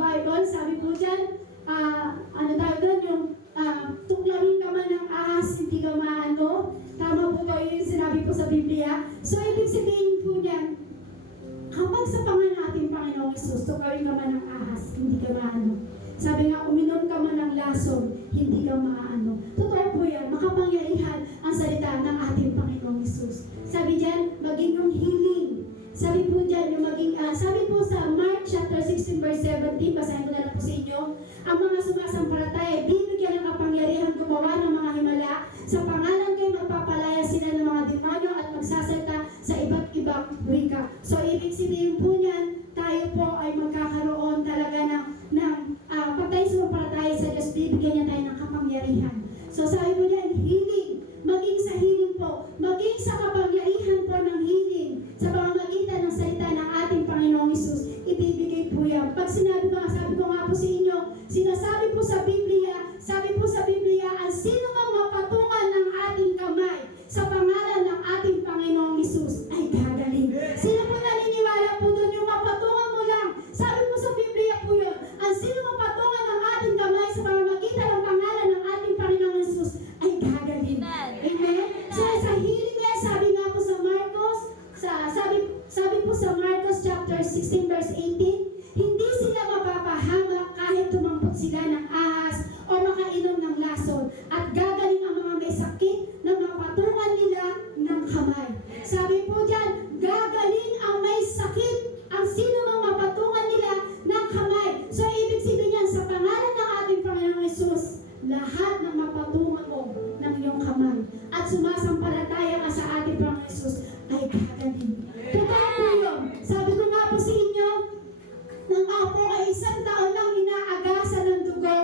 Bible, sabi po dyan, ano tayo doon, yung tuklawin ka man ng ahas, hindi ka maano. Tama po ba yung sinabi po sa Biblia? So, ibig sabihin po niyan, kapag sa pangalan natin Panginoong Hesus, tuklawin ka man ng ahas, hindi ka maano. Sabi nga, uminom ka man ng lason, hindi ka maano. Totoo po yan, makapangyarihan ang salita ng ating Panginoong Hesus. Sabi dyan, maging yung healing. Sabi po dyan, yung maging, sabi po sa Mark chapter 16 verse 17, basahin ko na lang po sa inyo, ang mga sumasampalataya, bibigyan ng kapangyarihan gumawa ng mga himala, sa pangalan kayo magpapalaya sila ng mga demonyo at magsasalta sa iba't ibang wika. So, ibig sabihin po niyan, tayo po ay magkakaroon talaga ng pag tayo sumampalataya sa Diyos, bibigyan niya tayo ng kapangyarihan. So, sabi po niyan, healing, maging sa healing po, maging sa kapangyarihan po ng healing, sa pamamagitan ng salita ng ating Panginoong Hesus, ibibigay po yan. Pag sinabi ko, sabi ko nga po sa inyo, sinasabi po sa Biblia, ang sino mang mapatungan ng ating kamay sa pangalan ng ating Panginoong Hesus ay gagawin. ng kamay. Sabi po dyan, gagaling ang may sakit, ang sino mang mapatungan nila ng kamay. So, ibig sabihin yan, sa pangalan ng ating Panginoong Hesus, lahat ng mapatungan mo ng iyong kamay at sumasampalataya ka sa ating Panginoong Hesus ay gagaling. Totoo po yun. Sabi ko nga po sa inyo, nang ako po ay 1 taon lang inaagasan ng dugo,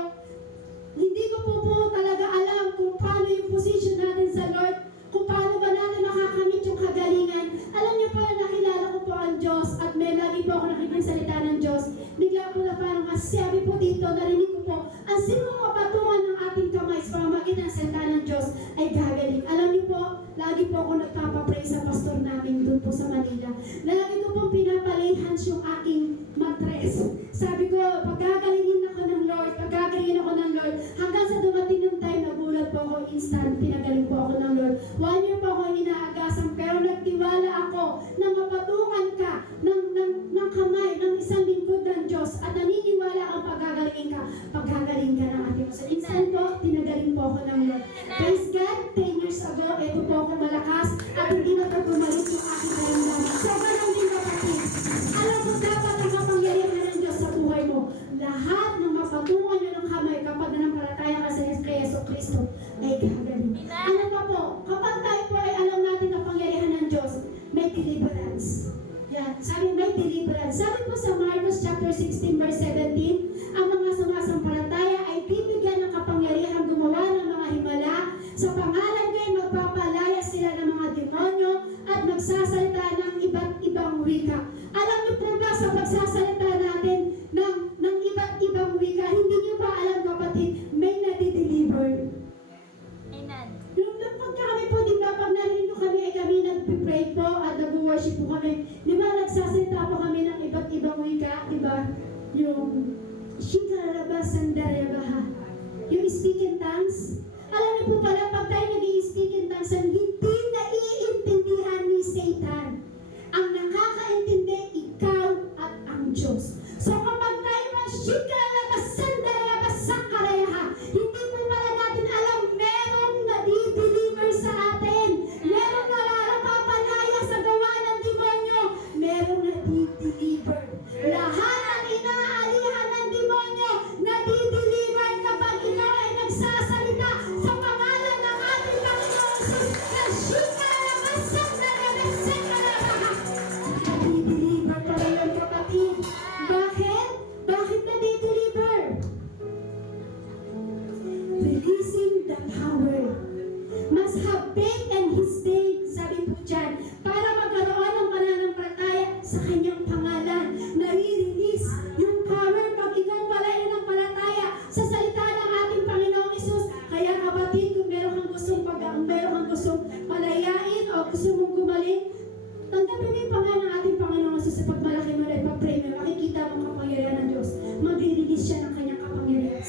hindi ko po talaga alam kung paano yung position natin sa Lord, kung paano ba natin makakamit yung kagalingan. Alam niyo po na nakilala ko po ang Diyos at may lagi po ako nakikipagsalita ng Diyos. Bigla po na parang sabi po dito, narinig ko po, ang sino mapatungan ng ating kamay sa pamamagitan ng salita ng Diyos ay gagaling. Alam niyo po, lagi po ako nagpapapray sa pastor namin doon po sa Manila. Lagi ko po pinapalay-hands yung aking matres. Sabi ko, pagagalingin ako ng Lord, pagagalingin ako ng Lord, hanggang sa dumating yung time, nagulat po ako instant, pinagaling po ako ng Lord. 1 year po ako inaagasan, pero nagtiwala ako na mapatungan ka ng kamay ng isang lingkod ng Diyos at naniniwala ang pagagalingin ka ng ating Diyos. Instant po, pinagaling po ako ng Lord. Praise God, 10 years ago, ito po ako malakas at hindi na po bumalik yung aking karamdaman. So, ganun din kapatid. Alam mo, dapat ang kapangyarihan ng Diyos sa buhay mo. Lahat ng mapatungan nyo ng kamay kapag nanampalataya ka sa Yeso Cristo ay gagaling. Ano pa po? Kapag tayo po ay alam natin ang pangyarihan ng Diyos, may deliverance. Yan. Sabi may deliverance. Sabi po sa Marcos chapter 16 verse 17, ang mga sumasampalataya ay bibigyan ng kapangyarihan gumawa ng mga himala. Sa pangalan ko ay magpapalaya sila ng mga demonyo at magsasalita ng iba't ibang wika. Alam niyo po ba sa pagsasalita natin ng iba't ibang wika, hindi niyo ba alam kapatid, may nadi-deliver. Amen. Yung pagka kami po, di ba, pag narinig ko kami ay kami nag-pray po at nag-worship po kami, di ba, nagsasalita po kami ng iba't ibang wika, di ba? Yung Shikarabasandarabaha, yung speak in tongues. Alam niyo po pala, pag tayo nag-i-speak in tongues, hindi naiintindihan ni Satan. Ang nakakaintindi, ikaw at ang Diyos. So kapag tayo Shikarabasandarabaha, hindi po pala natin alam, merong nadi-deliver sa atin. Merong napapalaya sa gawa ng demonyo. Merong nadi-deliver. Lahat ng inaalihan ng demonyo, nadi-deliver kapag ikaw ay nagsasalita sa pangalan ng ating Panginoon Jesus na Shikarabasandarabaha. Nadi-deliver pa rin yun, kapatid. Bakit? Bakit nadi-deliver? Releasing the power. Must have faith in His name, sabi po dyan, para magkaroon ng pananampalataya sa Kanyang pangalan. Nare-release yung power pag ikaw pala ay nanampalataya sa salita ng ating Panginoong Hesus. Kaya kapatid, kung meron kang gustong palayain o gusto mong gumaling, tanggapin mo yung pangalan ng ating Panginoong Hesus. Sa pagmalaki mo rin, pag-pray mo, makikita mo ang kapangyarihan ng Diyos. Mag-release siya ng Kanyang kapangyarihan.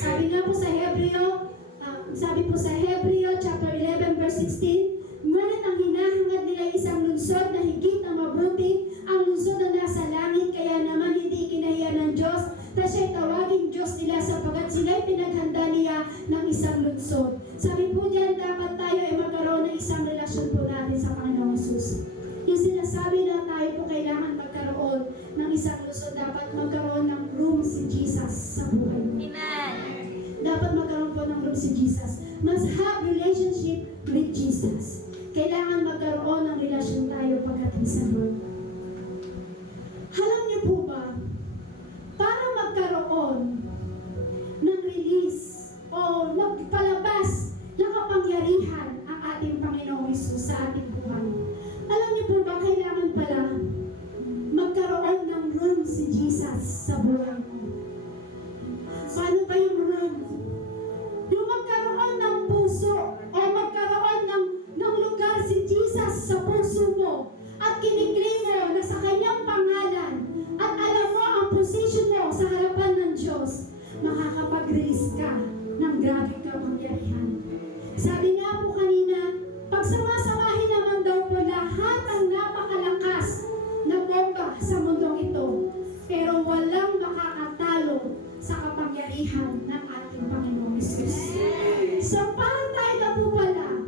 Sabi po sa Hebreo chapter 11 verse 16, ngunit ang hinahangad nila ay isang lungsod na higit na mabuti, ang lungsod na nasa langit, kaya naman hindi ikinahiya ng Diyos na siya'y tawaging Diyos nila sapagkat sila'y pinaghanda niya ng isang lungsod. Sabi po diyan, dapat tayo ay magkaroon ng isang relasyon po natin sa Panginoong Hesus. Yung sinasabi na tayo po kailangan magkaroon ng isang lungsod, dapat magkaroon ng room si Jesus sa buhay mo. Amen. Dapat magkaroon po ng room si Jesus. Must have relationship with Jesus. Kailangan magkaroon ng relasyon tayo pagdating sa Lord. Alam niyo po ba, para magkaroon ng release o magpalabas ng kapangyarihan ang ating Panginoong Hesus sa ating buhay, alam niyo po ba, kailangan pala magkaroon ng room si Jesus sa buhay mo. Paano ba yung room? Yung magkaroon ng puso o magkaroon ng lugar si Jesus sa puso mo at kiniklaim mo na sa Kanyang pangalan at alam mo ang position mo sa harapan ng Diyos, makakapag-release ka ng grabing kapangyarihan. Sabi nga po kanina, pagsamasamahin naman daw po lahat ang napakalakas na bomba sa mundong ito, pero walang makakatalo sa kapangyarihan ng ating Panginoong Hesus. So, paano tayo na po pala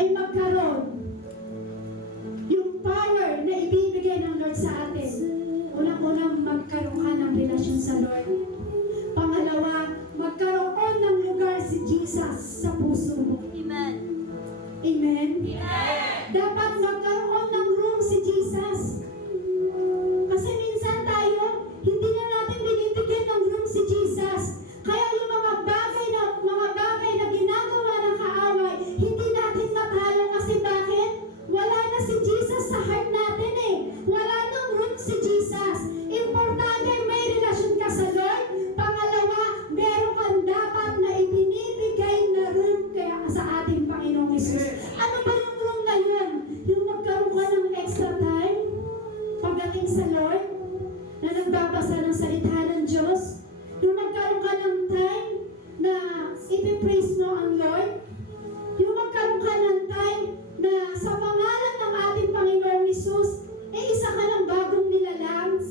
ay magkaroon ang relasyon sa Lord. Pangalawa, magkaroon ng lugar si Jesus sa puso mo. Amen. Amen? Amen. Dapat magkaroon ng room si Jesus. Kasi minsan tayo, hindi na natin binibigyan ng room si Jesus. Kaya yung mga bagay na ginagawa ng kaaway, hindi natin matalo kasi bakit? Wala na si Jesus sa heart natin eh. Wala nang room si Jesus. Importante may relasyon ka sa Lord. Pangalawa, meron kang dapat na ibinibigay na room kaya sa ating Panginoong Hesus. Ano ba yung room na yun? Yung magkaroon ka ng extra time pagdating sa Lord, na nagbabasa ng salita ng Diyos, yung magkaroon ka ng time na ipipraise mo ang Lord, yung magkaroon ka ng time na sa pangalan ng ating Panginoong Hesus, isa ka ng bagong nilalang.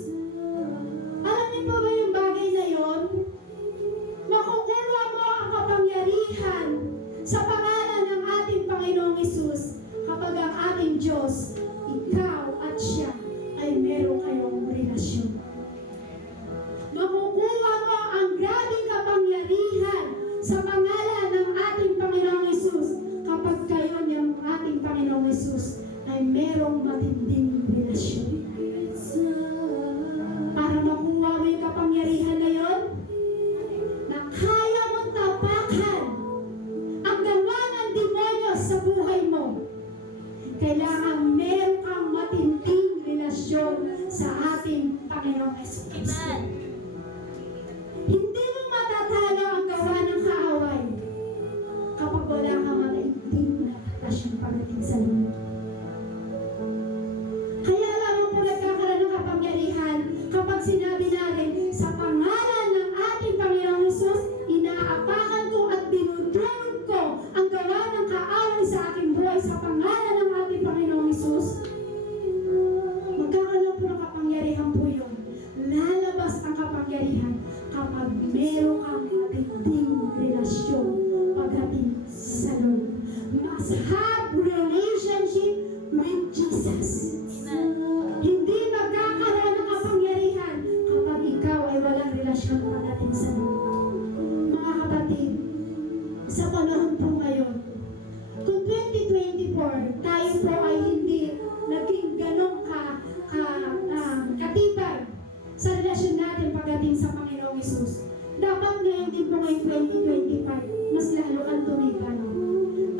Alam niyo po ba yung bagay na yon? Makukuha mo ang kapangyarihan sa pangalan ng ating Panginoong Hesus kapag ang ating Diyos, ikaw at siya ay meron kayong relasyon. Makukuha mo ang grabing kapangyarihan sa pangalan ng ating Panginoong Hesus kapag kayo ng ating Panginoong Hesus ay merong matinding relasyon. Para makuha mo yung kapangyarihan na yon, na kaya mong tapakan ang gawa ng demonyo sa buhay mo, kailangan meron kang matinding relasyon sa ating Panginoong Hesus Kristo. Amen. Hindi mo matatalo ang gawa ng kaaway kapag wala kang matinding relasyon pagdating sa Lord. Kaya lamang po nagkakaroon ng kapangyarihan kapag sinabi natin sa pangalan ng ating Panginoong Hesus, inaapakan ko at dinudurog ko ang gawa ng kaaway sa aking buhay sa pangalan ng ating Panginoong Hesus. Magkakaroon po ng kapangyarihan po yun. Lalabas ang kapangyarihan kapag meron kang matinding relasyon pagdating sa Lord. Must have relationship with Jesus. Hindi magkakaroon ng kapangyarihan kapag ikaw ay walang relasyon pagdating sa Lord. Mga kapatid, sa panahon po ngayon, kung 2024, tayo po ay hindi naging ganong katibay sa relasyon natin pagdating sa Panginoong Hesus. Dapat ngayon din po ngayong 2025, mas lalo kang tumigan.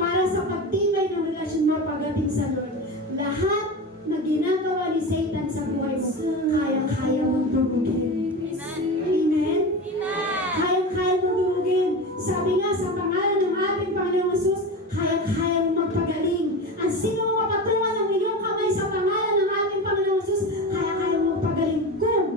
Para sa pagtibay ng relasyon mo pagdating sa Lord, lahat na ginagawa ni Satan sa buhay mo, kayang-kaya mong durugin. Amen? Kayang-kaya mong durugin. Sabi nga sa pangalan ng ating Panginoong Hesus, kayang-kaya mong magpagaling. Ang sino mo mapatungan ng iyong kamay sa pangalan ng ating Panginoong Hesus, kaya-kaya mong magpagaling kung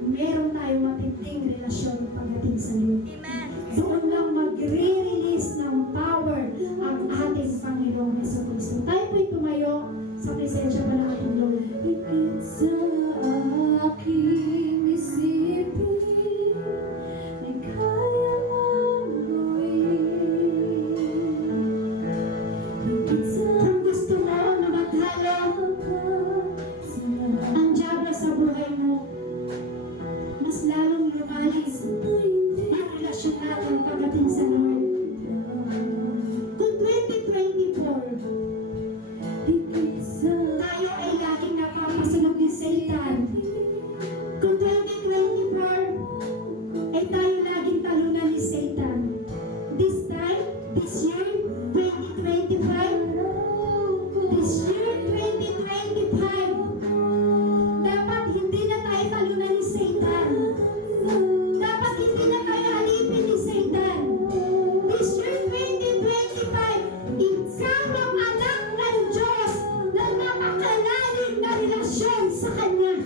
meron tayong matinding relasyon pagdating sa Lord. Amen. Doon lang magre-release ng power ang ating Panginoong Hesus Kristo. Tayo po'y tumayo sa presensya pa ng ating Lord. Higit sa aking isipin, may kaya mong gawin. Higit sa Kung gusto mo na matalo ang Diablo sa buhay mo, mas lalong lumalim ang relasyon natin pagdating sa Lord. Kung 2024, higit sa tayo ay laging napapasunod ni Satan. Kung 2024, ay tayo laging talunan ni Satan. This time, this year, 2025, this year, 2025, dapat hindi na tayo talunan ni Satan. Dapat hindi na tayo alipin ni Satan. This year, 2025, ikaw ang anak ng Diyos na napakalalim na relasyon sa Kanya.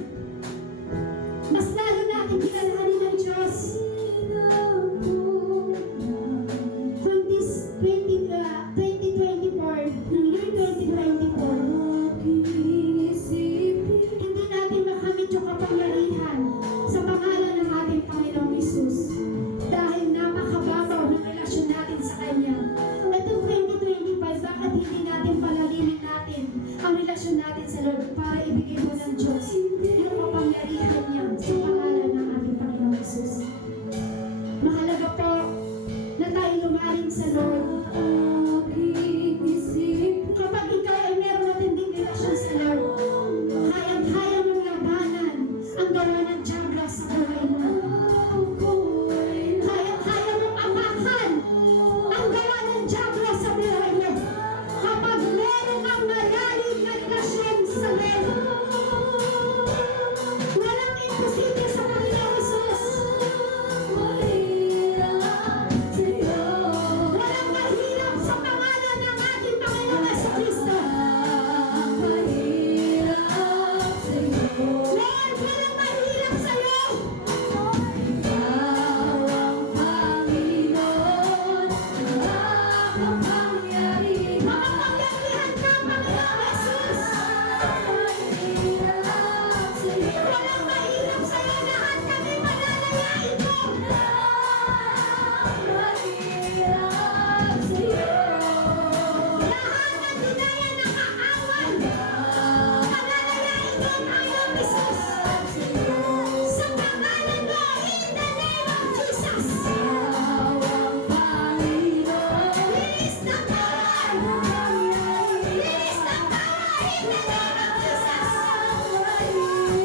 Mas lalo natin kilalanin ng Diyos. Kung this 2024, yung year 2024, aking isipin, hindi natin makamit yung kapangyarihan sa pangalan ng ating Panginoong Hesus. Dahil napakababaw ng relasyon natin sa Kanya. Itong 2025, bakit hindi natin palalimin natin ang relasyon natin sa Lord para ibigay mo ng Diyos yung kapangyarihan niya sa pangalan Lord. aking isipin. Kapag ikaw ay meron matinding relasyon sa Lord, kayang-kaya mong labanan ang gawa ng Diablo sa buhay mo. Kaya-kaya mong apakan ang gawa ng Diablo sa buhay mo. Kapag meron kang malalim na relasyon sa Lord, walang imposible sa Panginoon Jesus. Walang mahirap sa pangalan ng ating Panginoon Jesucristo. Lord, walang mahirap sa'yo. Makapangyarihan ka, Panginoon Jesus. Walang mahirap sa'yo. Lahat kami mananayain mo. Lahat ng dinaya ng kaaway, mananayain mo tayo, Jesus. Sa pangalan mo, in the name of Jesus. Release the power. Release the power in the name of Jesus.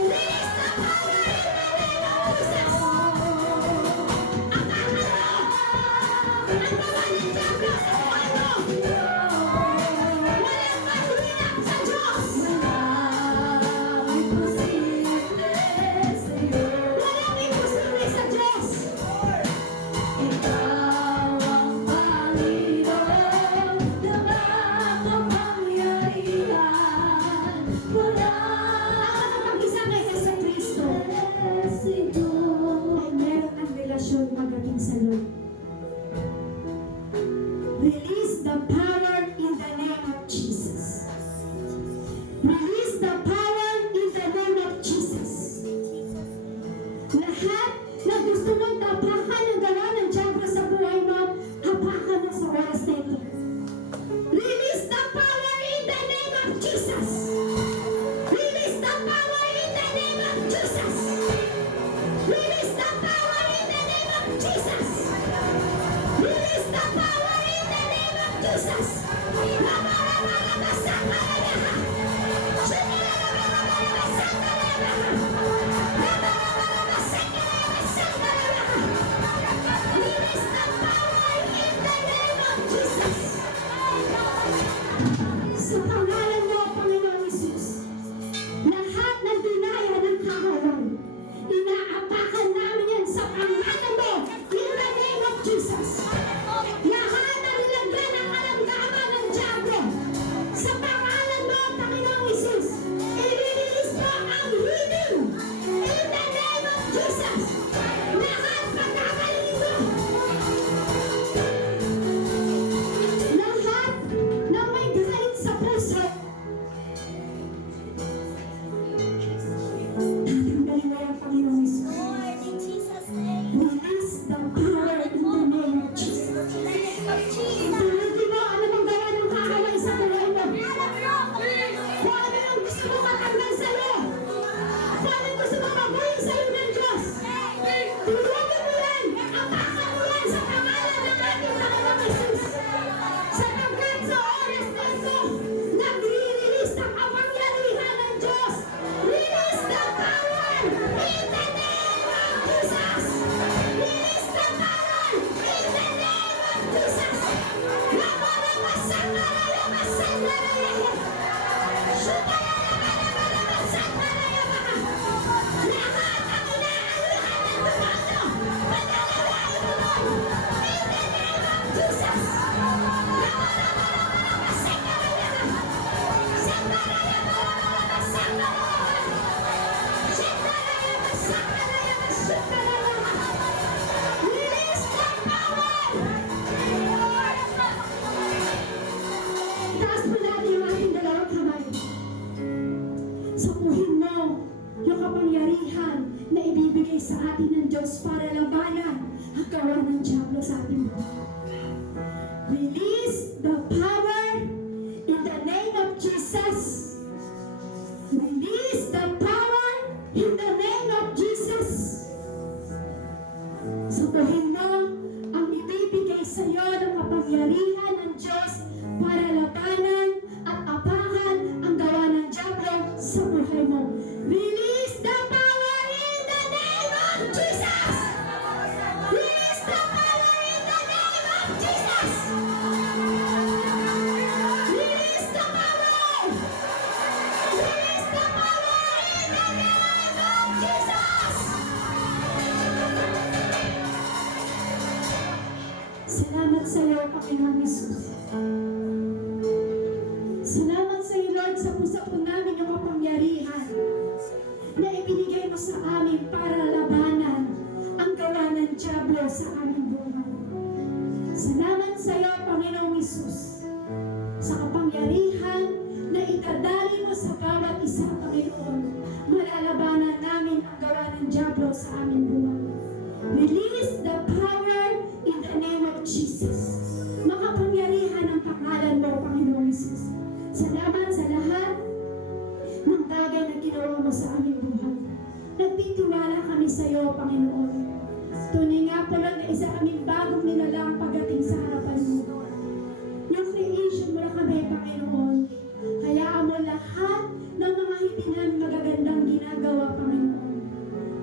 Release the power in the name of Jesus. Apakan mo ang gawa ng Diablo sa buhay mo. Walang mahirap sa Diyos. Walang imposible sa Diyos. Ang mag-isa kay Jesucristo ay meron ang relasyon pagdating sa Lord. Release the power in the name of Jesus. Release the power in the name of Jesus. Lahat na gusto mong tapakan ang gawa ng Diablo sa buhay mo, tapakan mo sa oras na ito. Release the power in the name of Jesus. Release the power in the name of Jesus. Release the power in the name of Jesus. Release the power in the name of Jesus. Release the power in the name of Jesus. Sa pangalan mo, Panginoon Jesus, lahat ng dinaya ng kahawan, inaapakan namin yan sa pangalan mo, in the name of Jesus. Lahat na nilagyan ng alanggama ng Diablo, sa pangalan mo, Panginoong Jesus, i-release mo ang healing, in the name of Jesus. Lahat pagkakaling mo. Lahat na may galit sa puso, tatanggalin mo yan, Panginoong Jesus. Lord, in Jesus' name. Release the power in the name of Jesus. In the name of Jesus. Hindi mo ano bang gawa ng kakaway sa buhay mo. Alam mo, Kung ano yung gusto mo matanggal sa'yo. Kung ano yung gusto mo mabuhay sa'yo ng Diyos. Tulungan mo yan. Apakan mo yan sa pangalan ng ating Panginoong Jesus. Sapagkat sa oras na ito, nagre-release ng kapangyarihan ng Diyos. Release the power in the name of Jesus. Release the power in the name of Jesus. Lahat ang inaalihan ng demonyo, mananayain mo in the name of Jesus. Release the power! Taas mo natin yung ating dalawang kamay. Sapuhin mo yung kapangyarihan na ibibigay sa atin ng Diyos para labanan ang gawa ng Diablo sa ating buhay. Release the power in the name of Jesus. Release the power in the name of Jesus. Sapuhin mo ang ibibigay sa iyo ng kapangyarihan buhay mo. Release the power in the name of Jesus! Release the power in the name of Jesus! Release the power! Release the power in the name of Jesus! Salamat sa iyo, Panginoong Jesus. Salamat sa iyo, Lord, sa puso po namin yung kapangyarihan na ibinigay mo sa amin para labanan ang gawa ng Diablo sa aming buhay. Salamat sa iyo, Panginoong Jesus, sa kapangyarihan na itadali mo sa bawat isa, Panginoon. Malalabanan namin ang gawa ng Diablo sa aming buhay. Release the power in the name of Jesus. Makapangyarihan ang pangalan mo, Panginoong Jesus. Salamat sa lahat ng bagay na ginawa mo sa aming buhay. Nagtitiwala kami sa iyo, Panginoon. Tunay nga po lang na isa kaming bagong nilalang pagdating sa harapan mo. Yung creation mo na kami, Panginoon. Hayaan mo lahat ng mga hindi namin magagandang ginagawa, Panginoon.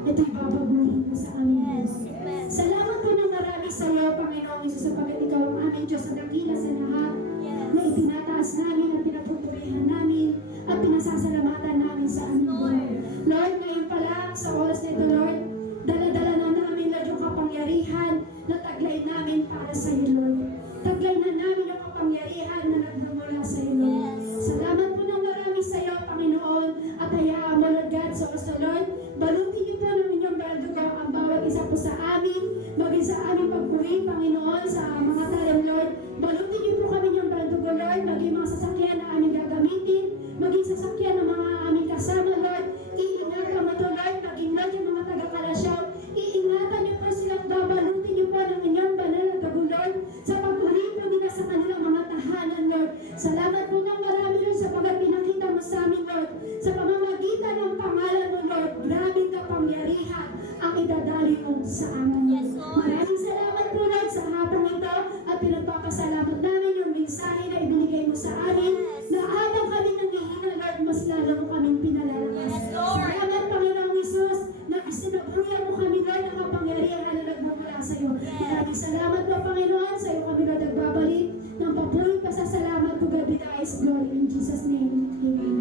Ito'y babaguhin mo sa amin. Salamat po ng marami sa iyo, Panginoong Jesus, sapagkat ikaw ang aming Diyos sa dakila sa lahat na itinataas namin at pinapupurihan namin at pinasasalamatan namin sa aming buhay. Lord, ngayon pa lang sa oras na ito, Lord, dala-dala na namin, Lord, yung kapangyarihan na taglay namin para sa iyo, Lord. Taglay na namin yung kapangyarihan na nagmumula sa iyo, Lord. Salamat po ng marami sa iyo, Panginoon, at hayaan mo, Lord God, sa oras na, Lord, balutin niyo po ng inyong baldugo ang bawat isa po sa amin, maging sa aming pagpuri, Panginoon, sa mga talent, Lord. Balutin niyo po kami ng baldugo, Lord, maging mga sasakyan na aming gagamitin, maging sasakyan ng mga aming kasama, Lord. Iingatan mo ito, Lord, maging Lord yung mga taga-kalasyaw. Iingatan niyo po silang babalutin niyo po ng inyong banal na dugo, Lord, sa pagpuri po nila sa kanilang mga tahanan, Lord. Salamat po ng marami, Lord, sapagkat pinakita mo sa amin, Lord, sa pamamagitan ng pangalan mo, Lord. Grabing kapangyarihan ang idadali mo sa amin. Yes, Lord. Maraming salamat po, Lord, sa hapong ito at pinagpapasalamat namin yung mensahe na ibinigay mo sa amin na habang kami nanghihina, Lord, mas lalo mo kaming pinalalakas. Yes, Lord. Salamat, Panginoong Jesus, na isinabuyan mo kami, Lord, ng kapangyarihan na nagmumula sa iyo. Maraming salamat po, Panginoon, sa iyo kami, Lord, nagbabalik ng papuri pasasalamat ko, God, with the eyes glory in Jesus' name. Amen.